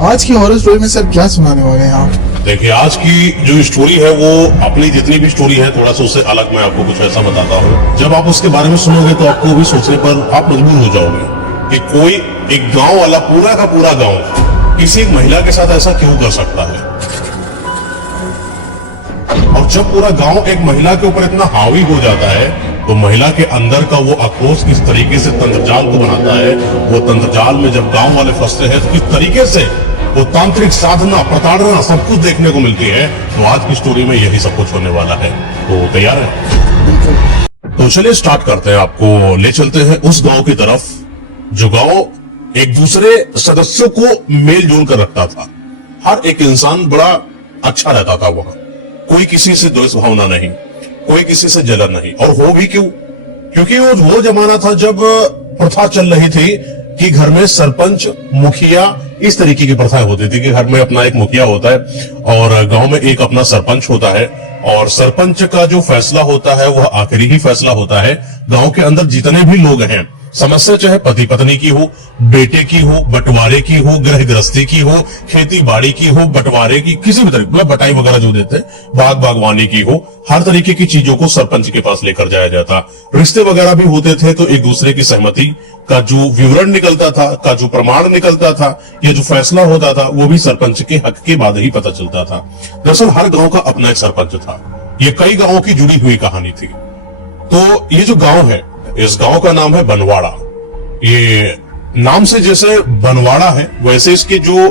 आज की horror story में सर क्या सुनाने वाले हैं आप? देखिए, आज की जो स्टोरी है वो अपनी जितनी भी स्टोरी है थोड़ा सा उससे अलग मैं आपको कुछ ऐसा बताता हूँ। जब आप उसके बारे में सुनोगे तो आपको भी सोचने पर आप मजबूर हो जाओगे कि कोई एक गांव वाला पूरा का पूरा गांव किसी एक महिला के साथ ऐसा क्यों कर सकता है। और जब पूरा गांव एक महिला के ऊपर इतना हावी हो जाता है तो महिला के अंदर का वो आक्रोश किस तरीके से तंत्रजाल को बनाता है। वो तंत्रजाल में जब गांव वाले फंसते हैं तो किस तरीके से वो तांत्रिक साधना प्रताड़ना सब कुछ देखने को मिलती है। तो आज की स्टोरी में यही सब कुछ होने वाला है। तो तैयार है? तो चलिए स्टार्ट करते हैं। आपको ले चलते हैं उस गांव की तरफ जो गांव एक दूसरे सदस्यों को मेल जोल कर रखता था। हर एक इंसान बड़ा अच्छा रहता था वहां। कोई किसी से द्वेष भावना नहीं, कोई किसी से जलन नहीं। और हो भी क्यों? क्योंकि वो जमाना था जब प्रथा चल रही थी कि घर में सरपंच मुखिया इस तरीके की प्रथाएं होती थी कि घर में अपना एक मुखिया होता है और गांव में एक अपना सरपंच होता है। और सरपंच का जो फैसला होता है वह आखिरी ही फैसला होता है। गांव के अंदर जितने भी लोग हैं, समस्या चाहे पति पत्नी की हो, बेटे की हो, बंटवारे की हो, गृह गृहस्थी की हो, खेती बाड़ी की हो, बंटवारे की, किसी भी तरीके मतलब बटाई वगैरह जो देते बाग बागवानी की हो, हर तरीके की चीजों को सरपंच के पास लेकर जाया जाता। रिश्ते वगैरह भी होते थे तो एक दूसरे की सहमति का जो विवरण निकलता था, का जो प्रमाण निकलता था, या जो फैसला होता था वो भी सरपंच के हक के बाद ही पता चलता था। दरअसल हर गांव का अपना एक सरपंच था। ये कई गांवों की जुड़ी हुई कहानी थी। तो ये जो गांव है, इस गांव का नाम है बनवाड़ा। ये नाम से जैसे बनवाड़ा है वैसे इसके जो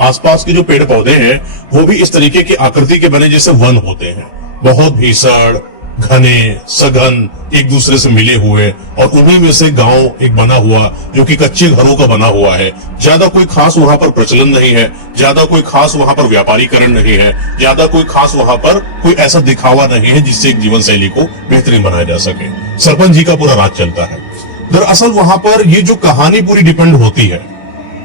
आसपास के जो पेड़ पौधे हैं वो भी इस तरीके की आकृति के बने जैसे वन होते हैं। बहुत भीषण, घने, सघन, एक दूसरे से मिले हुए। और उन्हीं में से गांव एक बना हुआ जो कि कच्चे घरों का बना हुआ है। ज्यादा कोई खास वहां पर प्रचलन नहीं है, ज्यादा कोई खास वहां पर व्यापारीकरण नहीं है, ज्यादा कोई खास वहां पर कोई ऐसा दिखावा नहीं है जिससे एक जीवन शैली को बेहतरीन बनाया जा सके। सरपंच जी का पूरा राज चलता है। दरअसल वहां पर ये जो कहानी पूरी डिपेंड होती है,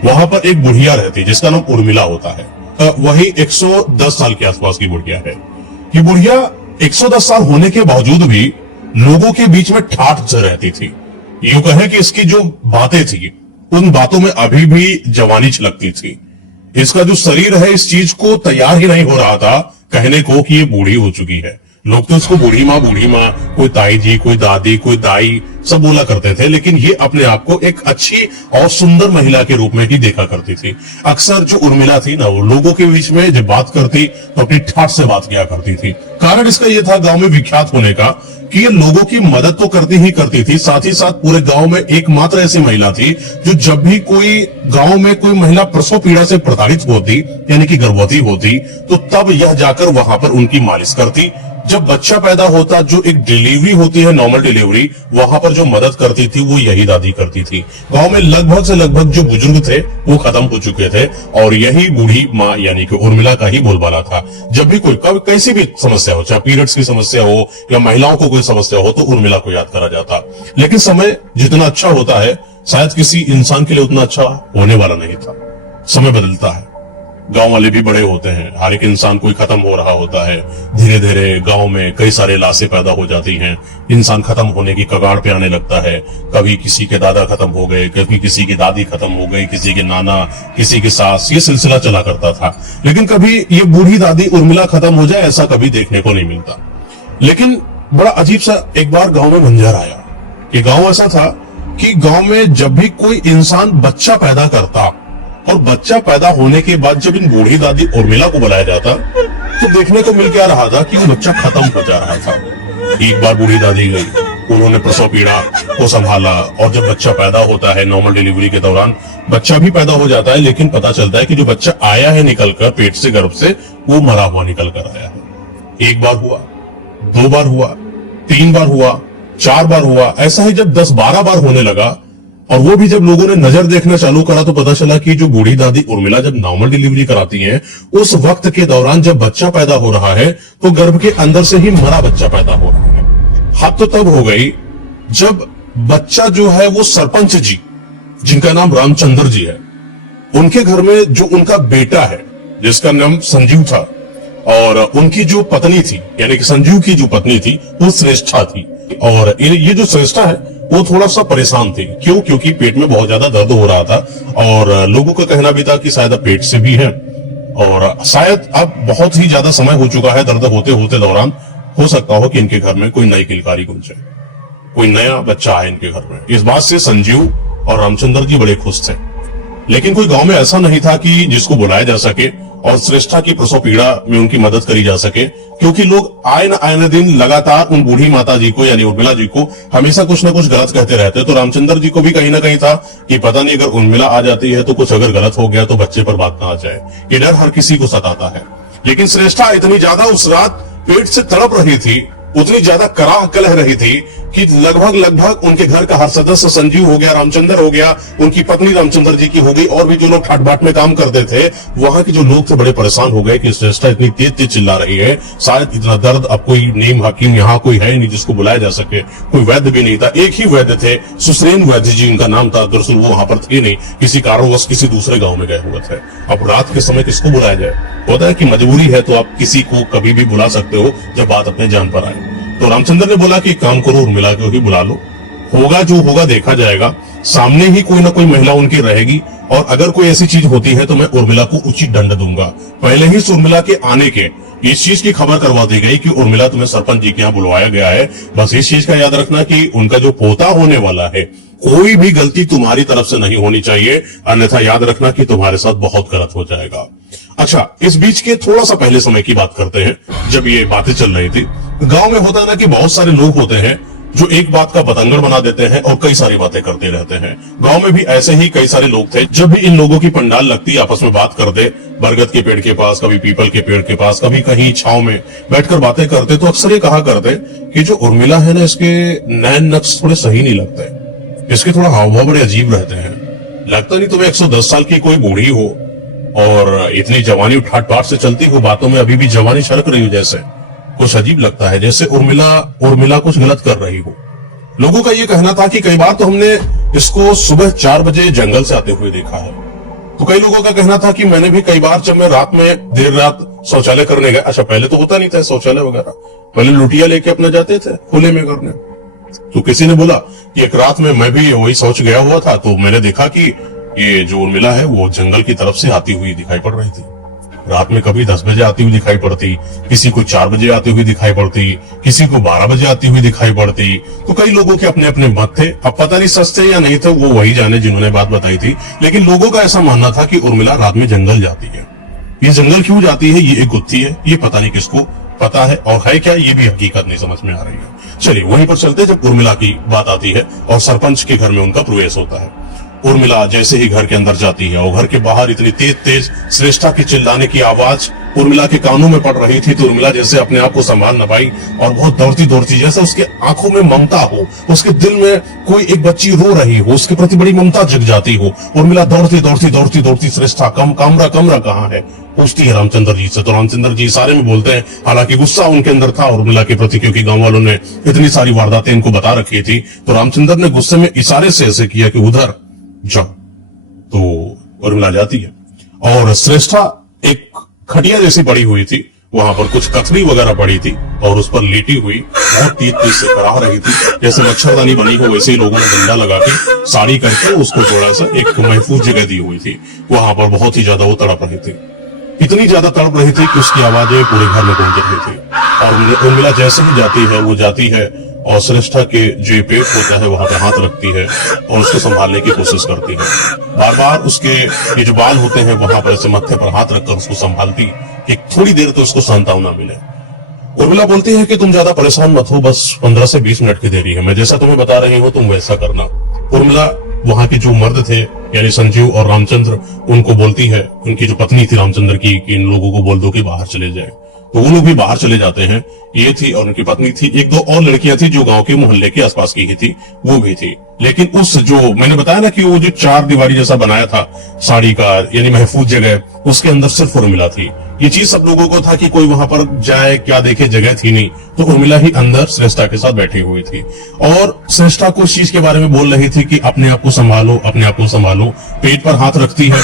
वहां पर एक बुढ़िया रहती है जिसका नाम उर्मिला होता है। वही 110 साल के आसपास की बुढ़िया है। ये बुढ़िया 110 साल होने के बावजूद भी लोगों के बीच में ठाठ से रहती थी। यूं कहें कि इसकी जो बातें थी उन बातों में अभी भी जवानी छलकती थी। इसका जो शरीर है इस चीज को तैयार ही नहीं हो रहा था कहने को कि ये बूढ़ी हो चुकी है। लोग तो इसको बूढ़ी माँ, कोई ताई जी, कोई दादी, कोई दाई सब बोला करते थे, लेकिन ये अपने आप को एक अच्छी और सुंदर महिला के रूप में ही देखा करती थी। अक्सर जो उर्मिला थी ना, वो लोगों के बीच में जब बात करती तो अपनी ठाठ से बात किया करती थी। कारण इसका ये था गांव में विख्यात होने का कि ये लोगों की मदद तो करती ही करती थी, साथ ही साथ पूरे गांव में एकमात्र ऐसी महिला थी जो जब भी कोई गांव में कोई महिला प्रसव पीड़ा से प्रताड़ित होती यानी कि गर्भवती होती तो तब यह जाकर वहां पर उनकी मालिश करती। जब बच्चा पैदा होता, जो एक डिलीवरी होती है नॉर्मल डिलीवरी, वहां पर जो मदद करती थी वो यही दादी करती थी। गांव में लगभग से लगभग जो बुजुर्ग थे वो खत्म हो चुके थे और यही बूढ़ी माँ यानी कि उर्मिला का ही बोलबाला था। जब भी कोई कैसी भी समस्या हो, चाहे पीरियड्स की समस्या हो या महिलाओं को कोई समस्या हो, तो उर्मिला को याद करा जाता। लेकिन समय जितना अच्छा होता है शायद किसी इंसान के लिए उतना अच्छा होने वाला नहीं था। समय बदलता है, गांव वाले भी बड़े होते हैं, हर एक इंसान कोई खत्म हो रहा होता है। धीरे धीरे गांव में कई सारे लाशें पैदा हो जाती हैं। इंसान खत्म होने की कगार पे आने लगता है। कभी किसी के दादा खत्म हो गए, कभी किसी की दादी खत्म हो गई, किसी के नाना, किसी की सास, ये सिलसिला चला करता था। लेकिन कभी ये बूढ़ी दादी उर्मिला खत्म हो जाए ऐसा कभी देखने को नहीं मिलता। लेकिन बड़ा अजीब सा एक बार गांव में मंजर आया। ये गांव ऐसा था कि गांव में जब भी कोई इंसान बच्चा पैदा करता और बच्चा पैदा होने के बाद जब इन बूढ़ी दादी उर्मिला को बुलाया जाता तो देखने को मिल क्या रहा था कि वो बच्चा खत्म हो जा रहा था। एक बार बूढ़ी दादी गई, उन्होंने प्रसव पीड़ा को संभाला और जब बच्चा पैदा होता है नॉर्मल डिलीवरी के दौरान बच्चा भी पैदा हो जाता है, लेकिन पता चलता है कि जो बच्चा आया है निकलकर पेट से, गर्भ से, वो मरा हुआ निकल कर आया है। एक बार हुआ, 2 बार हुआ, 3 बार हुआ, 4 बार हुआ। ऐसा ही जब 10-12 बार होने लगा और वो भी जब लोगों ने नजर देखना चालू करा तो पता चला कि जो बूढ़ी दादी उर्मिला जब नॉर्मल डिलीवरी कराती हैं उस वक्त के दौरान जब बच्चा पैदा हो रहा है तो गर्भ के अंदर से ही मरा बच्चा पैदा हो रहा है। हद तो तब हो गई जब बच्चा जो है वो सरपंच जी, जिनका नाम रामचंद्र जी है, उनके घर में जो उनका बेटा है जिसका नाम संजीव था और उनकी जो पत्नी थी यानी कि संजीव की जो पत्नी थी वो श्रेष्ठा थी। और ये जो श्रेष्ठा है वो थोड़ा सा परेशान थी। क्यों? क्योंकि पेट में बहुत ज्यादा दर्द हो रहा था और लोगों का कहना भी था कि शायद अब पेट से भी है और शायद अब बहुत ही ज्यादा समय हो चुका है दर्द होते होते दौरान, हो सकता हो कि इनके घर में कोई नई किलकारी गुंजे, कोई नया बच्चा आए इनके घर में। इस बात से संजीव और रामचंद्र जी बड़े खुश थे। लेकिन कोई गांव में ऐसा नहीं था कि जिसको बुलाया जा सके और श्रेष्ठा की प्रसव पीड़ा में उनकी मदद करी जा सके, क्योंकि लोग आए न आए दिन लगातार उन बूढ़ी माता जी को यानी उर्मिला जी को हमेशा कुछ न कुछ गलत कहते रहते। तो रामचंद्र जी को भी कहीं ना कहीं था कि पता नहीं अगर उर्मिला आ जाती है तो कुछ अगर गलत हो गया तो बच्चे पर बात ना आ जाए, ये डर हर किसी को सताता है। लेकिन श्रेष्ठा इतनी ज्यादा उस रात पेट से तड़प रही थी, उतनी ज्यादा कराह कलह रही थी कि लगभग उनके घर का हर सदस्य, संजीव हो गया, रामचंद्र हो गया, उनकी पत्नी रामचंद्र जी की हो गई और भी जो लोग ठाट बाट में काम करते थे वहां के जो लोग थे बड़े परेशान हो गए कि श्रेष्ठा इतनी तेज तेज चिल्ला रही है, शायद इतना दर्द, अब कोई नीम हकीम यहाँ कोई है नहीं जिसको बुलाया जा सके, कोई वैद्य भी नहीं था। एक ही वैद्य थे, सुश्रेन वैद्य जी उनका नाम था, दरअसल वो वहां पर थे नहीं, किसी कारणवश किसी दूसरे गांव में गए हुए थे। अब रात के समय किसको बुलाया जाए? होता है कि मजबूरी है तो आप किसी को कभी भी बुला सकते हो जब बात अपने जान पर आए। तो रामचंद्र ने बोला कि काम करो, उर्मिला को ही बुला लो, होगा जो होगा देखा जाएगा, सामने ही कोई ना कोई महिला उनकी रहेगी और अगर कोई ऐसी चीज होती है तो मैं उर्मिला को उचित दंड दूंगा। पहले ही उर्मिला के आने के इस चीज की खबर करवा दी गई कि उर्मिला तुम्हें सरपंच जी के यहाँ बुलवाया गया है। बस इस चीज का याद रखना कि उनका जो पोता होने वाला है, कोई भी गलती तुम्हारी तरफ से नहीं होनी चाहिए, अन्यथा याद रखना कि तुम्हारे साथ बहुत गलत हो जाएगा। अच्छा, इस बीच के थोड़ा सा पहले समय की बात करते हैं जब ये बातें चल रही थी। गांव में होता है ना कि बहुत सारे लोग होते हैं जो एक बात का बतंगड़ बना देते हैं और कई सारी बातें करते रहते हैं। गांव में भी ऐसे ही कई सारे लोग थे। जब भी इन लोगों की पंडाल लगती, आपस में बात करते, बरगद के पेड़ के पास, कभी पीपल के पेड़ के पास, कभी कहीं छांव में बैठकर बातें करते, तो अक्सर ये कहा करते कि जो उर्मिला है ना, इसके नैन नक्श थोड़े सही नहीं लगते, इसके थोड़ा हाव भाव बड़े अजीब रहते हैं। लगता नहीं तुम्हें 110 साल की कोई बूढ़ी हो और इतनी जवानी उठाट पाट से चलती हो, बातों में अभी भी जवानी छलक रही हो, जैसे कुछ अजीब लगता है, जैसे उर्मिला कुछ गलत कर रही हो। लोगों का ये कहना था कि कई बार तो हमने इसको सुबह 4 बजे जंगल से आते हुए देखा है। तो कई लोगों का कहना था कि मैंने भी कई बार जब मैं रात में देर रात शौचालय करने गया, अच्छा पहले तो होता नहीं था शौचालय वगैरह, पहले लुटिया लेके अपना जाते थे खुले में करने। तो किसी ने बोला कि एक रात में मैं भी वही शौच गया हुआ था, तो मैंने देखा कि ये जो उर्मिला है वो जंगल की तरफ से आती हुई दिखाई पड़ रही थी। रात में कभी 10 बजे आती हुई दिखाई पड़ती, किसी को 4 बजे आती हुई दिखाई पड़ती, किसी को 12 बजे आती हुई दिखाई पड़ती। तो कई लोगों के अपने अपने मत थे, अब पता नहीं सच थे या नहीं थे, वो वही जाने जिन्होंने बात बताई थी। लेकिन लोगों का ऐसा मानना था कि उर्मिला रात में जंगल जाती है। ये जंगल क्यों जाती है, ये एक गुत्थी है, ये पता नहीं किसको पता है, और है क्या ये भी हकीकत नहीं समझ में आ रही है। चलिए वहीं पर चलते, जब उर्मिला की बात आती है और सरपंच के घर में उनका प्रवेश होता है। उर्मिला जैसे ही घर के अंदर जाती है और घर के बाहर इतनी तेज तेज श्रेष्ठा की चिल्लाने की आवाज उर्मिला के कानों में पड़ रही थी, तो उर्मिला जैसे अपने आप को संभाल न पाई और बहुत दौड़ती दौड़ती, जैसे उसके आंखों में ममता हो, उसके दिल में कोई एक बच्ची रो रही हो, उसके प्रति बड़ी ममता जग जाती हो। उर्मिला दौड़ती दौड़ती दौड़ती दौड़ती श्रेष्ठा कमरा कहाँ है पूछती है रामचंद्र जी से। तो रामचंद्र जी इशारे में बोलते हैं, हालांकि गुस्सा उनके अंदर था उर्मिला के प्रति, क्योंकि गांव वालों ने इतनी सारी वारदातें इनको बता रखी थी। तो रामचंद्र ने गुस्से में इशारे से ऐसे किया कि उधर जाओ। तो उर्मिला जाती है और श्रेष्ठा एक खटिया जैसी पड़ी हुई थी, वहां पर कुछ कथरी वगैरह पड़ी थी और उस पर लेटी हुई बहुत तेज तेज से कराह रही थी, जैसे मच्छरदानी बनी हो वैसे ही लोगों ने डंडा लगा के साड़ी करके उसको थोड़ा सा एक महफूज जगह दी हुई थी। वहां पर बहुत ही ज्यादा वो तड़प रही थी, इतनी ज्यादा तड़प रही थी कि उसकी आवाजें पूरे घर में गूंज रही थी। और उर्मिला जैसे ही जाती है और श्रेष्ठा के जो पेट होता है वहां पे हाथ रखती है और उसको संभालने की कोशिश करती है। बार बार उसके ये जो बाल होते हैं वहां पर ऐसे मत्थे पर हाथ रखकर उसको संभालती कि थोड़ी देर तो उसको सांत्वना मिले। उर्मिला बोलती है कि तुम ज्यादा परेशान मत हो, बस 15 से 20 मिनट की देरी है, मैं जैसा तुम्हें बता रही हूँ तुम वैसा करना। उर्मिला वहां के जो मर्द थे यानी संजीव और रामचंद्र, उनको बोलती है, उनकी जो पत्नी थी रामचंद्र की, कि इन लोगों को बोल दो कि बाहर चले जाए। तो वो लोग भी बाहर चले जाते हैं। ये थी और उनकी पत्नी थी, 1-2 और लड़कियां थी जो गांव के मोहल्ले के आसपास की ही थी, वो भी थी। लेकिन उस जो मैंने बताया ना कि वो जो 4 दीवारी जैसा बनाया था साड़ी का यानी महफूज जगह, उसके अंदर सिर्फ उर्मिला थी। ये चीज सब लोगों को था कि कोई वहां पर जाए क्या देखे, जगह थी नहीं, तो उर्मिला ही अंदर श्रेष्ठा के साथ बैठी हुई थी और श्रेष्ठा को इस चीज के बारे में बोल रही थी कि अपने आप को संभालो, अपने आप को संभालो। पेट पर हाथ रखती है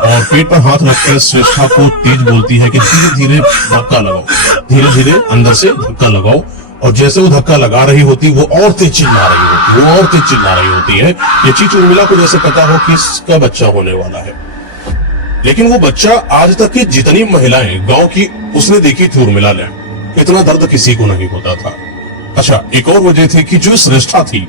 और पेट पर हाथ रखकर श्रेष्ठा को तेज बोलती है कि धीरे धीरे धक्का लगाओ, धीरे धीरे अंदर से धक्का लगाओ और जैसे वो धक्का लगा रही होती वो और तेज चिल्ला रही होती है। ये चीज उर्मिला को जैसे पता हो कि इसका बच्चा होने वाला है। लेकिन वो बच्चा आज तक की जितनी महिलाएं गांव की उसने देखी थी उर्मिला ने, इतना दर्द किसी को नहीं होता था। अच्छा, एक और वजह थी कि जो श्रेष्ठा थी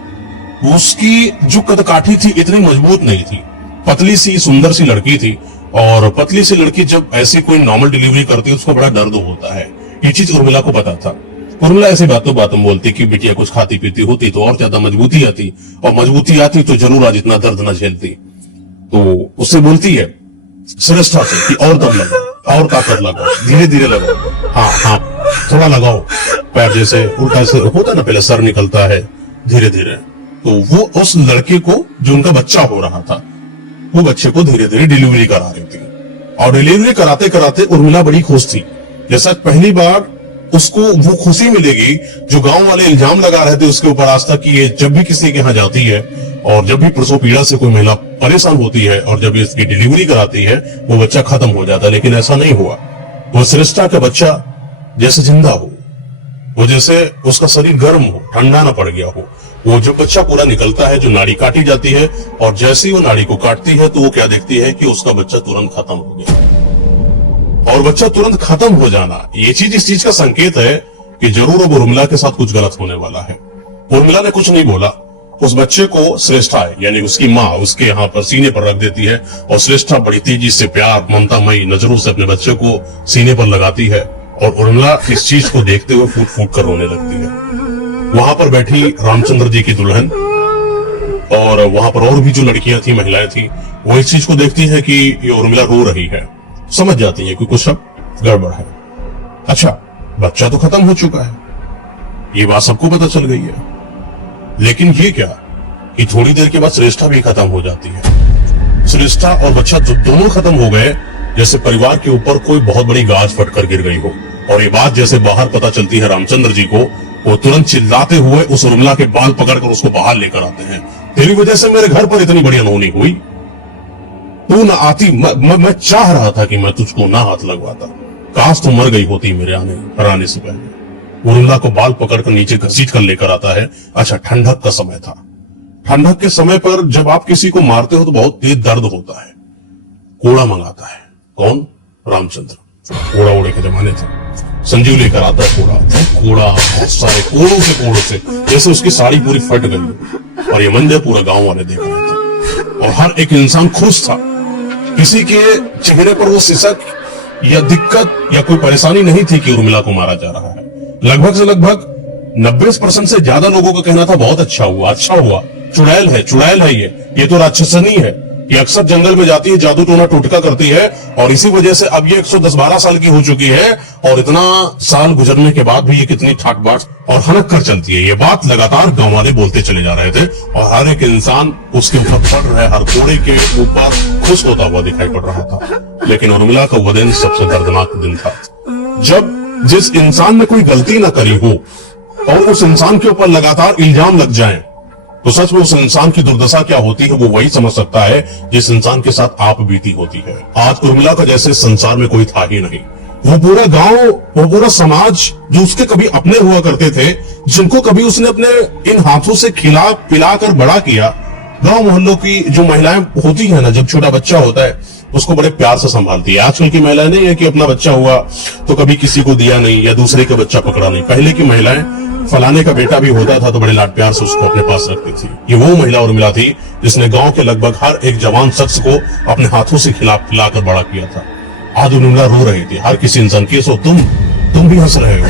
उसकी जो कदकाठी थी इतनी मजबूत नहीं थी, पतली सी सुंदर सी लड़की थी। और पतली सी लड़की जब ऐसी कोई नॉर्मल डिलीवरी करती है उसको बड़ा दर्द होता है, ये चीज उर्मिला को पता था। उर्मिला ऐसी बातों बोलती कि बिटिया कुछ खाती पीती होती तो और ज्यादा मजबूती आती, और मजबूती आती तो जरूर आज इतना दर्द न झेलती। तो उससे बोलती है श्रेष्ठा से कि और दम लगाओ, और ताकत लगाओ, धीरे धीरे लगाओ, हाँ थोड़ा लगाओ, पैर जैसे उल्टा से होता ना, पहले सर निकलता है धीरे धीरे। तो वो उस लड़के को जो उनका बच्चा हो रहा था वो बच्चे को धीरे धीरे डिलीवरी करा रही थी। और डिलीवरी कराते कराते उर्मिला बड़ी खुश थी, जैसा पहली बार उसको वो खुशी मिलेगी जो गांव वाले इल्जाम लगा रहे थे उसके ऊपर आज तक कि ये जब भी किसी के यहाँ जाती है और जब भी प्रसव पीड़ा से कोई महिला परेशान होती है और जब इसकी डिलीवरी कराती है वो बच्चा खत्म हो जाता है। लेकिन ऐसा नहीं हुआ। वो श्रेष्ठा का बच्चा जैसे जिंदा हो, वो जैसे उसका शरीर गर्म हो, ठंडा ना पड़ गया हो। वो जब बच्चा पूरा निकलता है, जो नाड़ी काटी जाती है, और जैसे ही वो नाड़ी को काटती है तो वो क्या देखती है कि उसका बच्चा तुरंत खत्म हो गया। और बच्चा तुरंत खत्म हो जाना ये चीज इस चीज का संकेत है कि जरूर अब उर्मिला के साथ कुछ गलत होने वाला है। उर्मिला ने कुछ नहीं बोला, उस बच्चे को श्रेष्ठा है यानी उसकी माँ उसके यहाँ पर सीने पर रख देती है, और श्रेष्ठा बड़ी तेजी से प्यार ममतामयी नजरों से अपने बच्चे को सीने पर लगाती है। और उर्मिला इस चीज को देखते हुए फूट फूट कर रोने लगती है। वहां पर बैठी रामचंद्र जी की दुल्हन और वहां पर और भी जो लड़कियां थी, महिलाएं थी, वो इस चीज को देखती है कि ये उर्मिला रो रही है, समझ जाती है कि कुछ सब गड़बड़ है। अच्छा, बच्चा तो खत्म हो चुका है, ये बात सबको पता चल गई है। लेकिन ये क्या कि थोड़ी देर के बाद श्रेष्ठा भी खत्म हो जाती है। श्रेष्ठा और बच्चा दोनों खत्म हो गए, जैसे परिवार के ऊपर कोई बहुत बड़ी गाज फटकर गिर गई हो। और ये बात जैसे बाहर पता चलती है रामचंद्र जी को, वो तुरंत चिल्लाते हुए उस उर्मिला के बाल पकड़कर उसको बाहर लेकर आते हैं। तेरी वजह से मेरे घर पर इतनी बड़ी अनहोनी हुई, तू न आती, मैं चाह रहा था कि मैं तुझको ना हाथ लगवाता, काश तो मर गई होती मेरे आने से पहले। उर्मिला को बाल पकड़कर नीचे घसीट कर लेकर आता है। अच्छा, ठंडक का समय था। ठंडक के समय पर जब आप किसी को मारते हो तो बहुत तेज दर्द होता है। कोड़ा मंगाता है, कौन? रामचंद्र। कोड़ा ओड़े के जमाने थे, संजीव लेकर आता है कोड़ा बहुत सारे कोड़ों से जैसे उसकी साड़ी पूरी फट गई। और ये मंजर पूरा गांव वाले देख रहे थे और हर एक इंसान खुश था। किसी के चेहरे पर वो सिसक या दिक्कत या कोई परेशानी नहीं थी कि उर्मिला को मारा जा रहा है। लगभग से लगभग 90% से ज्यादा लोगों का कहना था बहुत अच्छा हुआ, चुड़ैल है ये तो राक्षसनी है, ये अक्सर जंगल में जाती है, जादू टोना टोटका करती है, और इसी वजह से अब ये 110-12 साल की हो चुकी है और इतना साल गुजरने के बाद भी ये कितनी ठाट बाट और हनक कर चलती है। ये बात लगातार गांव वाले बोलते चले जा रहे थे और हर एक इंसान उसके ऊपर पड़ रहे, हर कोड़े के ऊपर खुश होता हुआ दिखाई पड़ रहा था। लेकिन उर्मिला का वो दिन सबसे दर्दनाक दिन था, जब जिस इंसान ने कोई गलती ना करी हो और उस इंसान के ऊपर लगातार इल्जाम लग जाए, तो सच में उस इंसान की दुर्दशा क्या होती है वो वही समझ सकता है जिस इंसान के साथ आप बीती होती है। आज उर्मिला का जैसे संसार में कोई था ही नहीं। वो पूरा गांव, वो पूरा समाज जो उसके कभी अपने हुआ करते थे, जिनको कभी उसने अपने इन हाथों से खिला पिला कर बड़ा किया, गांव मोहल्लों की जो महिलाएं होती है ना, जब छोटा बच्चा होता है उसको बड़े प्यार से संभालती है। आजकल की महिलाएं नहीं है कि अपना बच्चा हुआ तो कभी किसी को दिया नहीं या दूसरे का बच्चा पकड़ा नहीं। पहले की महिलाएं फलाने का बेटा भी होता था तो बड़े लाड प्यार से उसको अपने पास रखती थी। ये वो महिला उर्मिला थी जिसने गांव के लगभग हर एक जवान शख्स को अपने हाथों से खिलाकर बड़ा किया था। आज उर्मिला रो रही थी, हर किसी इंसान की, सो तुम भी हंस रहे हो,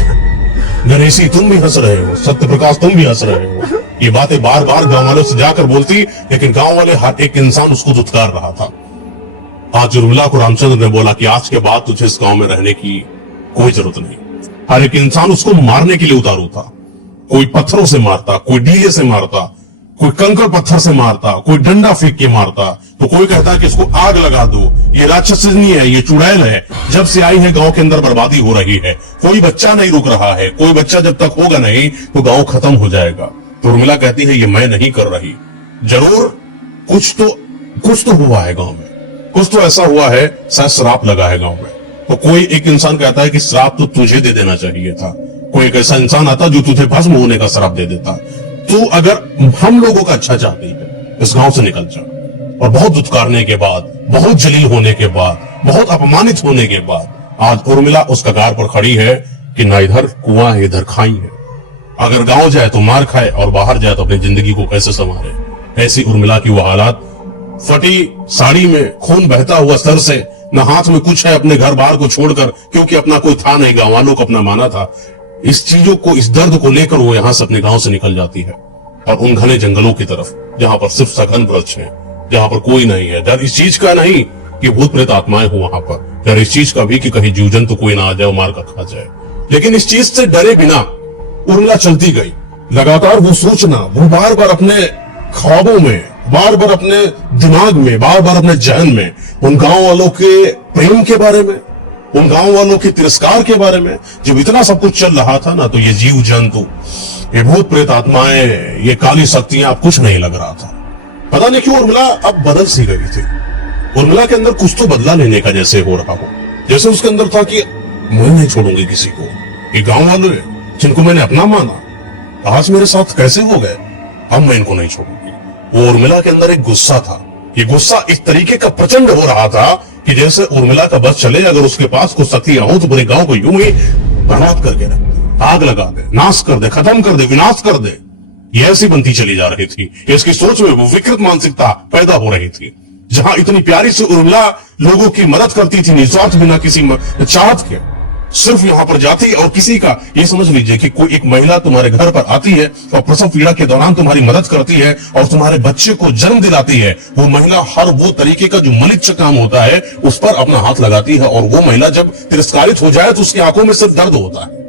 गणेशी तुम भी हंस रहे हो, सत्य प्रकाश तुम भी हंस रहे हो। ये बातें बार बार गांव वालों से जाकर बोलती, लेकिन गांव वाले हर एक इंसान उसको धुतकार रहा था। आज उर्मिला को रामचंद्र ने बोला कि आज के बाद तुझे इस गांव में रहने की कोई जरूरत नहीं। हर एक इंसान उसको मारने के लिए उतारू था। कोई पत्थरों से मारता, कोई डीले से मारता, कोई कंकड़ पत्थर से मारता, कोई डंडा फेंक के मारता, तो कोई कहता है कि इसको आग लगा दो, ये राक्षसनी है, ये चुड़ैल है। जब से आई है गांव के अंदर बर्बादी हो रही है, कोई बच्चा नहीं रुक रहा है, कोई बच्चा जब तक होगा नहीं तो गांव खत्म हो जाएगा। तो उर्मिला कहती है ये मैं नहीं कर रही, जरूर कुछ तो हुआ है गांव में, कुछ तो ऐसा हुआ है, शायद श्राप लगा है गांव में। तो कोई एक इंसान कहता है कि श्राप तो तुझे दे देना चाहिए था, कोई एक ऐसा इंसान आता जो तुझे भस्म होने का श्राप दे देता। तू अगर हम लोगों का अच्छा चाहती है, इस गांव से निकल जा। और बहुत दुत्कारने के बाद, बहुत जलील होने के बाद, बहुत अपमानित होने के बाद आज उर्मिला उस कगार पर खड़ी है कि ना इधर कुआं है, इधर खाई है। अगर गांव जाए तो मार खाए और बाहर जाए तो अपनी जिंदगी को कैसे संवारे। ऐसी उर्मिला की वो हालात, फटी साड़ी में खून बहता हुआ सर से, न हाथ में कुछ है अपने घर बाहर को छोड़कर, क्योंकि अपना कोई था नहीं, गांव वालों को अपना माना था। इस चीजों को, इस दर्द को लेकर वो यहां से अपने गांव से निकल जाती है और उन घने जंगलों की तरफ, जहां पर सिर्फ सघन वृक्ष है, जहां पर कोई नहीं है। डर इस चीज का नहीं कि भूत प्रेत आत्माएं हो वहां पर, डर इस चीज का भी कि कहीं जीव जंतु कोई ना आ जाए, मार कर खा जाए। लेकिन इस चीज से डरे बिना उर्मिला चलती गई। लगातार वो सोचना, वो बार बार अपने ख्वाबों में, बार बार अपने दिमाग में, बार बार अपने जहन में उन गांव वालों के प्रेम के बारे में, उन गांव वालों के तिरस्कार के बारे में। जब इतना सब कुछ चल रहा था ना, तो ये जीव जंतु, ये भूत प्रेत आत्माएं, ये काली शक्तियां, अब कुछ नहीं लग रहा था। पता नहीं क्यों उर्मिला अब बदल सी गई थी। उर्मिला के अंदर कुछ तो बदला लेने का जैसे हो रहा हो, जैसे उसके अंदर था कि मैं नहीं छोड़ूंगी किसी को। ये गांव वाले जिनको मैंने अपना माना, आज मेरे साथ कैसे हो गए, अब मैं इनको नहीं छोड़ूंगी। वो उर्मिला के अंदर एक गुस्सा था। ये गुस्सा इस तरीके का प्रचंड हो रहा था कि जैसे उर्मिला का बस चले, अगर उसके पास कुछ शक्तियां हो तो पूरे गांव को यूं ही बर्बाद करके रख दे, आग लगा दे, नाश कर दे, खत्म कर दे, विनाश कर दे। ये ऐसी बनती चली जा रही थी। इसकी सोच में वो विकृत मानसिकता पैदा हो रही थी। जहां इतनी प्यारी सी उर्मिला लोगों की मदद करती थी निस्वार्थ, बिना किसी चाहत के, सिर्फ यहां पर जाती और किसी का, ये समझ लीजिए कि कोई एक महिला तुम्हारे घर पर आती है और प्रसव पीड़ा के दौरान तुम्हारी मदद करती है और तुम्हारे बच्चे को जन्म दिलाती है। वो महिला हर वो तरीके का जो मलिच्छ काम होता है उस पर अपना हाथ लगाती है, और वो महिला जब तिरस्कारित हो जाए तो उसकी आंखों में सिर्फ दर्द होता है।